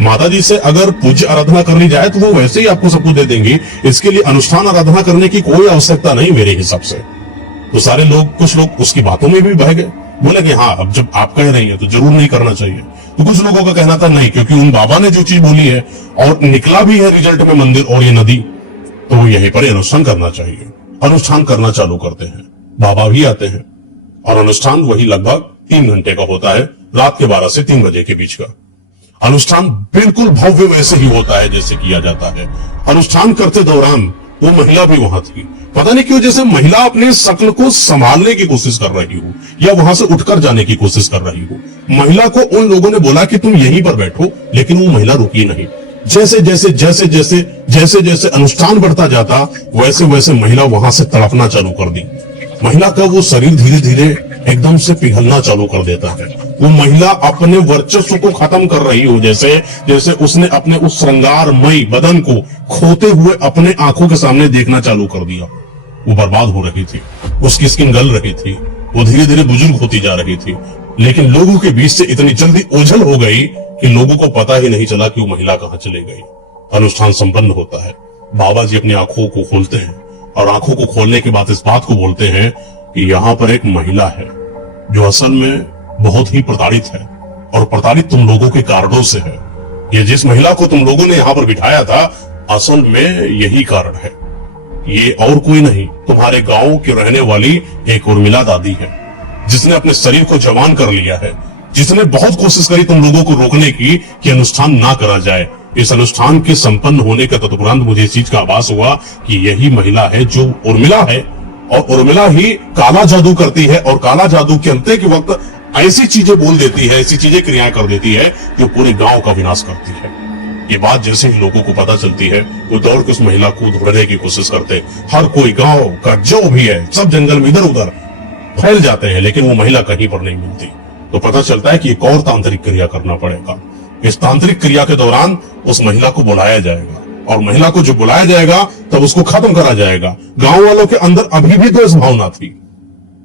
माता जी से अगर पूज्य आराधना करनी जाए तो वो वैसे ही आपको सब कुछ दे देंगी, इसके लिए अनुष्ठान आराधना करने की कोई आवश्यकता नहीं मेरे हिसाब से। तो सारे लोग, कुछ लोग उसकी बातों में भी बह गए, बोले कि हाँ, अब जब आप कह रही है तो जरूर नहीं करना चाहिए। तो कुछ लोगों का कहना था नहीं, क्योंकि उन बाबा ने जो चीज बोली है और निकला भी है रिजल्ट में मंदिर और ये नदी, तो यहीं पर अनुष्ठान करना चाहिए। अनुष्ठान करना चालू करते हैं, बाबा भी आते हैं और अनुष्ठान वही लगभग 3 घंटे का होता है, रात के 12 से 3 बजे के बीच का। अनुष्ठान बिल्कुल भव्य वैसे ही होता है जैसे किया जाता है। अनुष्ठान करते दौरान वो महिला भी वहां थी। पता नहीं क्यों जैसे महिला अपने शक्ल को संभालने की कोशिश कर रही हो या वहां से उठकर जाने की कोशिश कर रही हो। महिला को उन लोगों ने बोला कि तुम यहीं पर बैठो, लेकिन वो महिला रुकी नहीं। जैसे जैसे जैसे जैसे जैसे जैसे अनुष्ठान बढ़ता जाता वैसे वैसे महिला वहां से तड़पना चालू कर दी। महिला का वो शरीर धीरे धीरे एकदम से पिघलना चालू कर देता है। वो महिला अपने वर्चस्व को खत्म कर रही हो, जैसे जैसे उसने अपने उस श्रृंगारमयी बदन को खोते हुए अपने आंखों के सामने देखना चालू कर दिया। वो बर्बाद हो रही थी, उसकी स्किन गल रही थी, वो धीरे धीरे बुजुर्ग होती जा रही थी, लेकिन लोगों के बीच से इतनी जल्दी ओझल हो गई कि लोगों को पता ही नहीं चला कि वो महिला कहां चली गई। अनुष्ठान संपन्न होता है, बाबा जी अपनी आंखों को खोलते हैं और आंखों को खोलने के बाद इस बात को बोलते हैं कि यहाँ पर एक महिला है जो असल में बहुत ही प्रताड़ित है और प्रताड़ित तुम लोगों के कारणों से है। ये जिस महिला को तुम लोगों ने यहाँ पर बिठाया था असल में यही कारण है, ये और कोई नहीं, तुम्हारे गांव की रहने वाली एक उर्मिला दादी है, जिसने अपने शरीर को जवान कर लिया है, जिसने बहुत कोशिश करी तुम लोगों को रोकने की कि अनुष्ठान ना करा जाए। इस अनुष्ठान के संपन्न होने के तदुपरांत मुझे इस चीज का आभास हुआ कि यही महिला है जो उर्मिला है, और उर्मिला ही काला जादू करती है और काला जादू के अंत के वक्त ऐसी चीजें बोल देती है, ऐसी चीजें क्रियाएं कर देती है जो पूरे गांव का विनाश करती है। ये बात जैसे ही लोगों को पता चलती है वो दौड़ के उस महिला को ढूंढने की कोशिश करते। हर कोई गांव का जो भी है सब जंगल में इधर उधर फैल जाते हैं, लेकिन वो महिला कहीं पर नहीं मिलती। तो पता चलता है कि एक और तांत्रिक क्रिया करना पड़ेगा। इस तांत्रिक क्रिया के दौरान उस महिला को बुलाया जाएगा और महिला को जो बुलाया जाएगा तब उसको खत्म करा जाएगा। गांव वालों के अंदर अभी भी द्वेष भावना थी,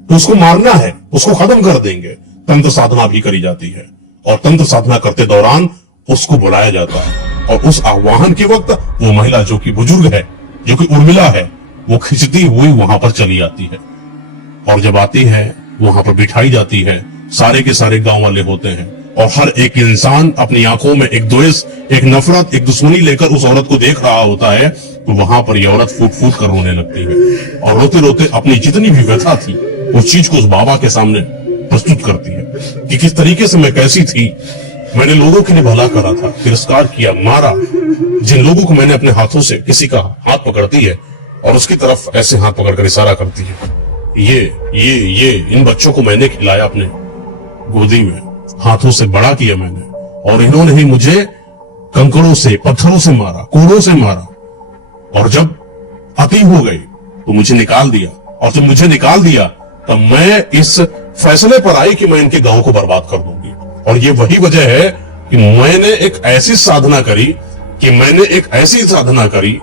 तो उसको मारना है, उसको खत्म कर देंगे। तंत्र साधना भी करी जाती है और तंत्र साधना करते दौरान उसको बुलाया जाता है और उस आह्वान के वक्त वो महिला जो कि बुजुर्ग है, जो कि उर्मिला है, वो खिंचती हुई वहां पर चली आती है और जब आती है वहां पर बिठाई जाती है सारे के सारे गांव वाले होते हैं और हर एक इंसान अपनी आंखों में एक द्वेष, एक नफरत, एक दुश्मनी लेकर उस औरत को देख रहा होता है, तो वहां पर यह औरत फूट फूट कर रोने लगती है और रोते रोते अपनी जितनी भी व्यथा थी उस चीज को उस बाबा के सामने प्रस्तुत करती है कि किस तरीके से मैं कैसी थी, मैंने लोगों के लिए भला करा था, तिरस्कार किया, मारा। जिन लोगों को मैंने अपने हाथों से, किसी का हाथ पकड़ती है और उसकी तरफ ऐसे हाथ पकड़कर इशारा करती है, ये इन बच्चों को मैंने खिलाया, अपने गोदी में हाथों से बड़ा किया मैंने, और इन्होंने ही मुझे कंकड़ों से, पत्थरों से मारा, कूड़ों से मारा, और जब अति हो गई तो मुझे निकाल दिया, और जब मुझे निकाल दिया तब मैं इस फैसले पर आई कि मैं इनके गांव को बर्बाद कर दूंगी। और ये वही वजह है कि मैंने एक ऐसी साधना करी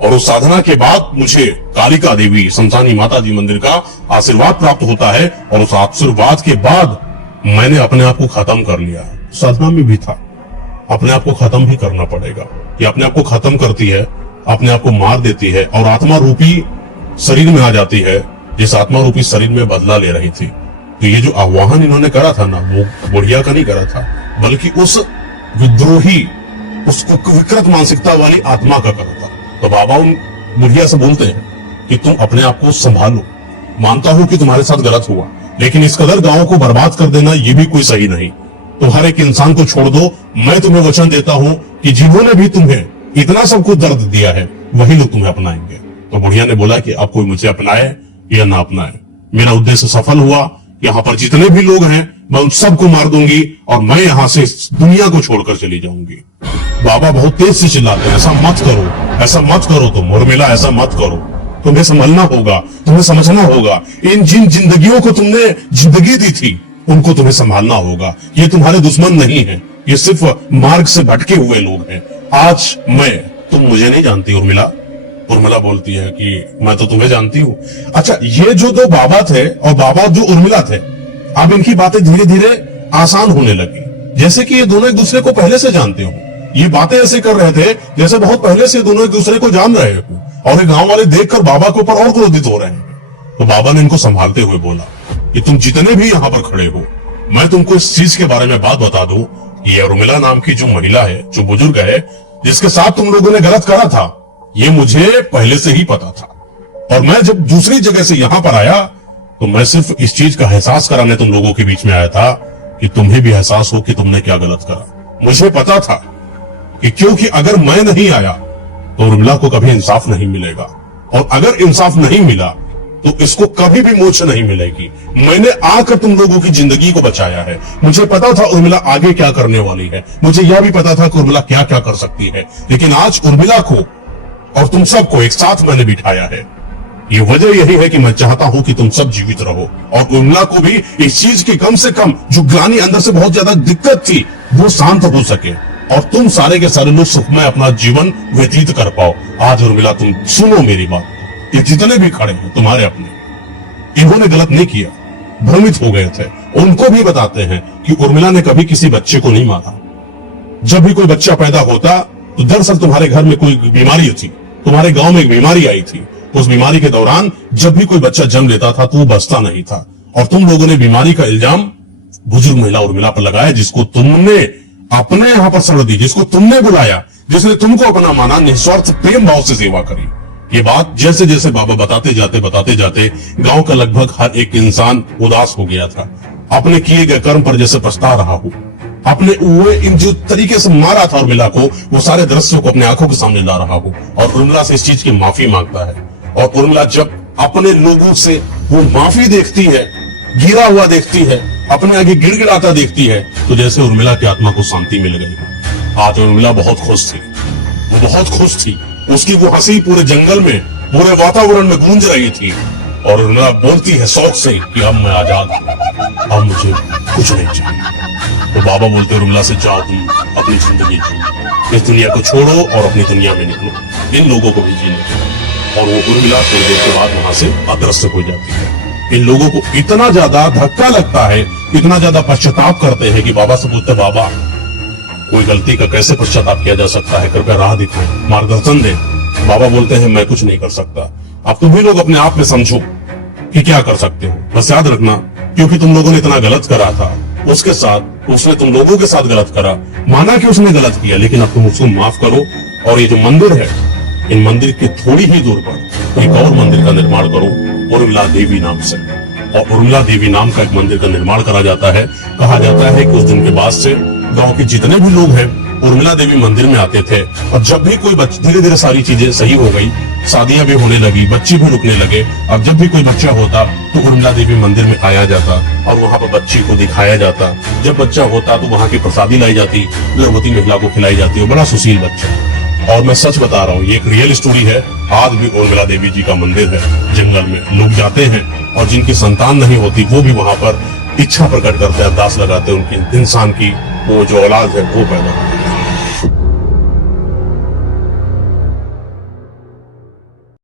और उस साधना के बाद मुझे कालिका देवी, शमशानी माता जी मंदिर का आशीर्वाद प्राप्त होता है, और उस आशीर्वाद के बाद मैंने अपने आप को खत्म कर लिया। साधना में भी था, अपने आप को खत्म ही करना पड़ेगा। ये अपने आप को खत्म करती है, अपने आप को मार देती है और आत्मा रूपी शरीर में आ जाती है, जिस आत्मा रूपी शरीर में बदला ले रही थी। तो ये जो आह्वान इन्होंने करा था ना, वो बुढ़िया का नहीं करा था, बल्कि उस विद्रोही, उस विकृत मानसिकता वाली आत्मा का करा था। तो बाबा उन बुढ़िया से बोलते हैं कि तुम अपने आप को संभालो, मानता हूं कि तुम्हारे साथ गलत हुआ, लेकिन इस कदर गांव को बर्बाद कर देना ये भी कोई सही नहीं। तुम हर एक इंसान को छोड़ दो, मैं तुम्हें वचन देता हूं कि जिन्होंने भी तुम्हें इतना सब कुछ दर्द दिया है वही लोग तुम्हें अपनाएंगे। तो बुढ़िया ने बोला कि अब कोई मुझे अपनाए या ना अपनाए, मेरा उद्देश्य सफल हुआ। यहाँ पर जितने भी लोग हैं मैं उन सबको मार दूंगी और मैं यहाँ से दुनिया को छोड़कर चली जाऊंगी। बाबा बहुत तेज से चिल्लाते हैं, ऐसा मत करो, ऐसा मत करो, तुम उर्मिला ऐसा मत करो, तुम्हें संभलना होगा, तुम्हें समझना होगा, इन जिन जिंदगियों को तुमने जिंदगी दी थी उनको तुम्हें संभालना होगा। ये तुम्हारे दुश्मन नहीं है, ये सिर्फ मार्ग से भटके हुए लोग हैं। आज तुम मुझे नहीं जानती उर्मिला। उर्मिला बोलती है कि मैं तो तुम्हें जानती हूँ। अच्छा, ये जो दो बाबा थे और बाबा जो उर्मिला थे, अब इनकी बातें धीरे धीरे आसान होने लगी, जैसे कि ये दोनों एक दूसरे को पहले से जानते हो। ये बातें ऐसे कर रहे थे जैसे बहुत पहले से दोनों एक दूसरे को जान रहे हो, और ये गांव वाले देखकर बाबा के ऊपर और क्रोधित हो रहे हैं। तो बाबा ने इनको संभालते हुए बोला कि तुम जितने भी यहाँ पर खड़े हो, मैं तुमको इस चीज के बारे में बात बता दूं कि ये उर्मिला नाम की जो महिला है, जो बुजुर्ग है, जिसके साथ तुम लोगों ने गलत करा था, ये मुझे पहले से ही पता था। और मैं जब दूसरी जगह से यहां पर आया तो मैं सिर्फ इस चीज का एहसास कराने तुम लोगों के बीच में आया था कि तुम्हें भी एहसास हो कि तुमने क्या गलत करा। मुझे पता था कि क्योंकि अगर मैं नहीं आया तो उर्मिला को कभी इंसाफ नहीं मिलेगा, और अगर इंसाफ नहीं मिला तो इसको कभी भी मोक्ष नहीं मिलेगी। मैंने आकर तुम लोगों की जिंदगी को बचाया है। मुझे पता था उर्मिला आगे क्या करने वाली है, मुझे यह भी पता था कि उर्मिला क्या क्या कर सकती है, लेकिन आज उर्मिला को और तुम सबको एक साथ मैंने बिठाया है। ये वजह यही है कि मैं चाहता हूं कि तुम सब जीवित रहो, और उर्मिला को भी इस चीज की कम से कम जो ग्लानि अंदर से बहुत ज्यादा दिक्कत थी वो शांत हो सके, और तुम सारे के सारे लोग सुखमय अपना जीवन व्यतीत कर पाओ। आज उर्मिला तुम सुनो मेरी बात, ये जितने भी खड़े हैं तुम्हारे अपने, इन्होंने गलत नहीं किया, भ्रमित हो गए थे, उनको भी बताते हैं कि उर्मिला ने कभी किसी बच्चे को नहीं मारा। जब भी कोई बच्चा पैदा होता तो दरअसल तुम्हारे घर में कोई बीमारी थी, तुम्हारे गांव में एक बीमारी आई थी। उस बीमारी के दौरान जब भी कोई बच्चा जन्म लेता था तो वो बचता नहीं था, और तुम लोगों ने बीमारी का इल्जाम बुजुर्ग महिला उर्मिला पर लगाया, जिसको तुमने अपने यहाँ पर सड़ दी, जिसको तुमने बुलाया, जिसने तुमको अपना माना, निस्वार्थ प्रेम भाव से सेवा करी। ये बात जैसे जैसे बाबा बताते जाते गांव का लगभग हर एक इंसान उदास हो गया था। अपने किए गए कर्म पर जैसे पछता रहा हो, अपने इन जो तरीके से मारा था उर्मिला को, वो सारे दृश्यों को अपने आंखों के सामने ला रहा हो, और उर्मिला से इस चीज की माफी मांगता है। और उर्मिला जब अपने लोगों से वो माफी देखती है, गिरा हुआ देखती है, अपने आगे गिड़गिड़ाता देखती है, तो जैसे उर्मिला की आत्मा को शांति मिल गई। आज उर्मिला बहुत खुश थी, वो बहुत खुश थी, उसकी वो हंसी पूरे जंगल में, पूरे वातावरण में गूंज रही थी। और उर्मिला बोलती है शौक से कि अब मैं आजाद हूं, अब मुझे कुछ नहीं चाहिए। तो बाबा बोलते उर्मिला से, जाओ तुम अपनी जिंदगी जियो, इस दुनिया को छोड़ो और अपनी दुनिया में निकलो, इन लोगों को भी जीने दो। और वो उर्मिला थोड़ी देर के बाद वहां से अदृश्य हो जाती है। इन लोगों को इतना ज्यादा धक्का लगता है, इतना ज्यादा पश्चाताप करते हैं कि बाबा से पूछते, बाबा कोई गलती का कैसे पश्चाताप किया जा सकता है, कृपया राह दिखाएं, मार्गदर्शन दें। बाबा बोलते हैं, मैं कुछ नहीं कर सकता, अब तुम भी लोग अपने आप में समझो कि क्या कर सकते हो। बस याद रखना क्योंकि तुम लोगों ने इतना गलत करा था उसके साथ, उसने तुम लोगों के साथ गलत करा, माना कि उसने गलत किया, लेकिन अब तुम उसको माफ करो। और ये जो मंदिर है, इन मंदिर के थोड़ी ही दूर पर एक और मंदिर का निर्माण करो उर्मिला देवी नाम से। और उर्मिला देवी नाम का एक मंदिर का निर्माण करा जाता है। कहा जाता है कि उस दिन के बाद से गांव के जितने भी लोग हैं उर्मिला देवी मंदिर में आते थे। और जब भी कोई बच्चा, धीरे धीरे सारी चीजें सही हो गई, शादियां भी होने लगी, बच्चे भी रुकने लगे। अब जब भी कोई बच्चा होता तो उर्मिला देवी मंदिर में आया जाता और वहां पर बच्ची को दिखाया जाता। जब बच्चा होता तो वहां की प्रसादी लाई जाती, गर्भवती महिला को खिलाई जाती। बड़ा सुशील बच्चा। और मैं सच बता रहा हूँ, ये एक रियल स्टोरी है। आज भी उर्मिला देवी जी का मंदिर है जंगल में, लोग जाते हैं और जिनकी संतान नहीं होती वो भी वहां पर इच्छा प्रकट करते हैं, अरदास लगाते हैं उनकी इंसान की वो जो औलाद है वो पैदा हो।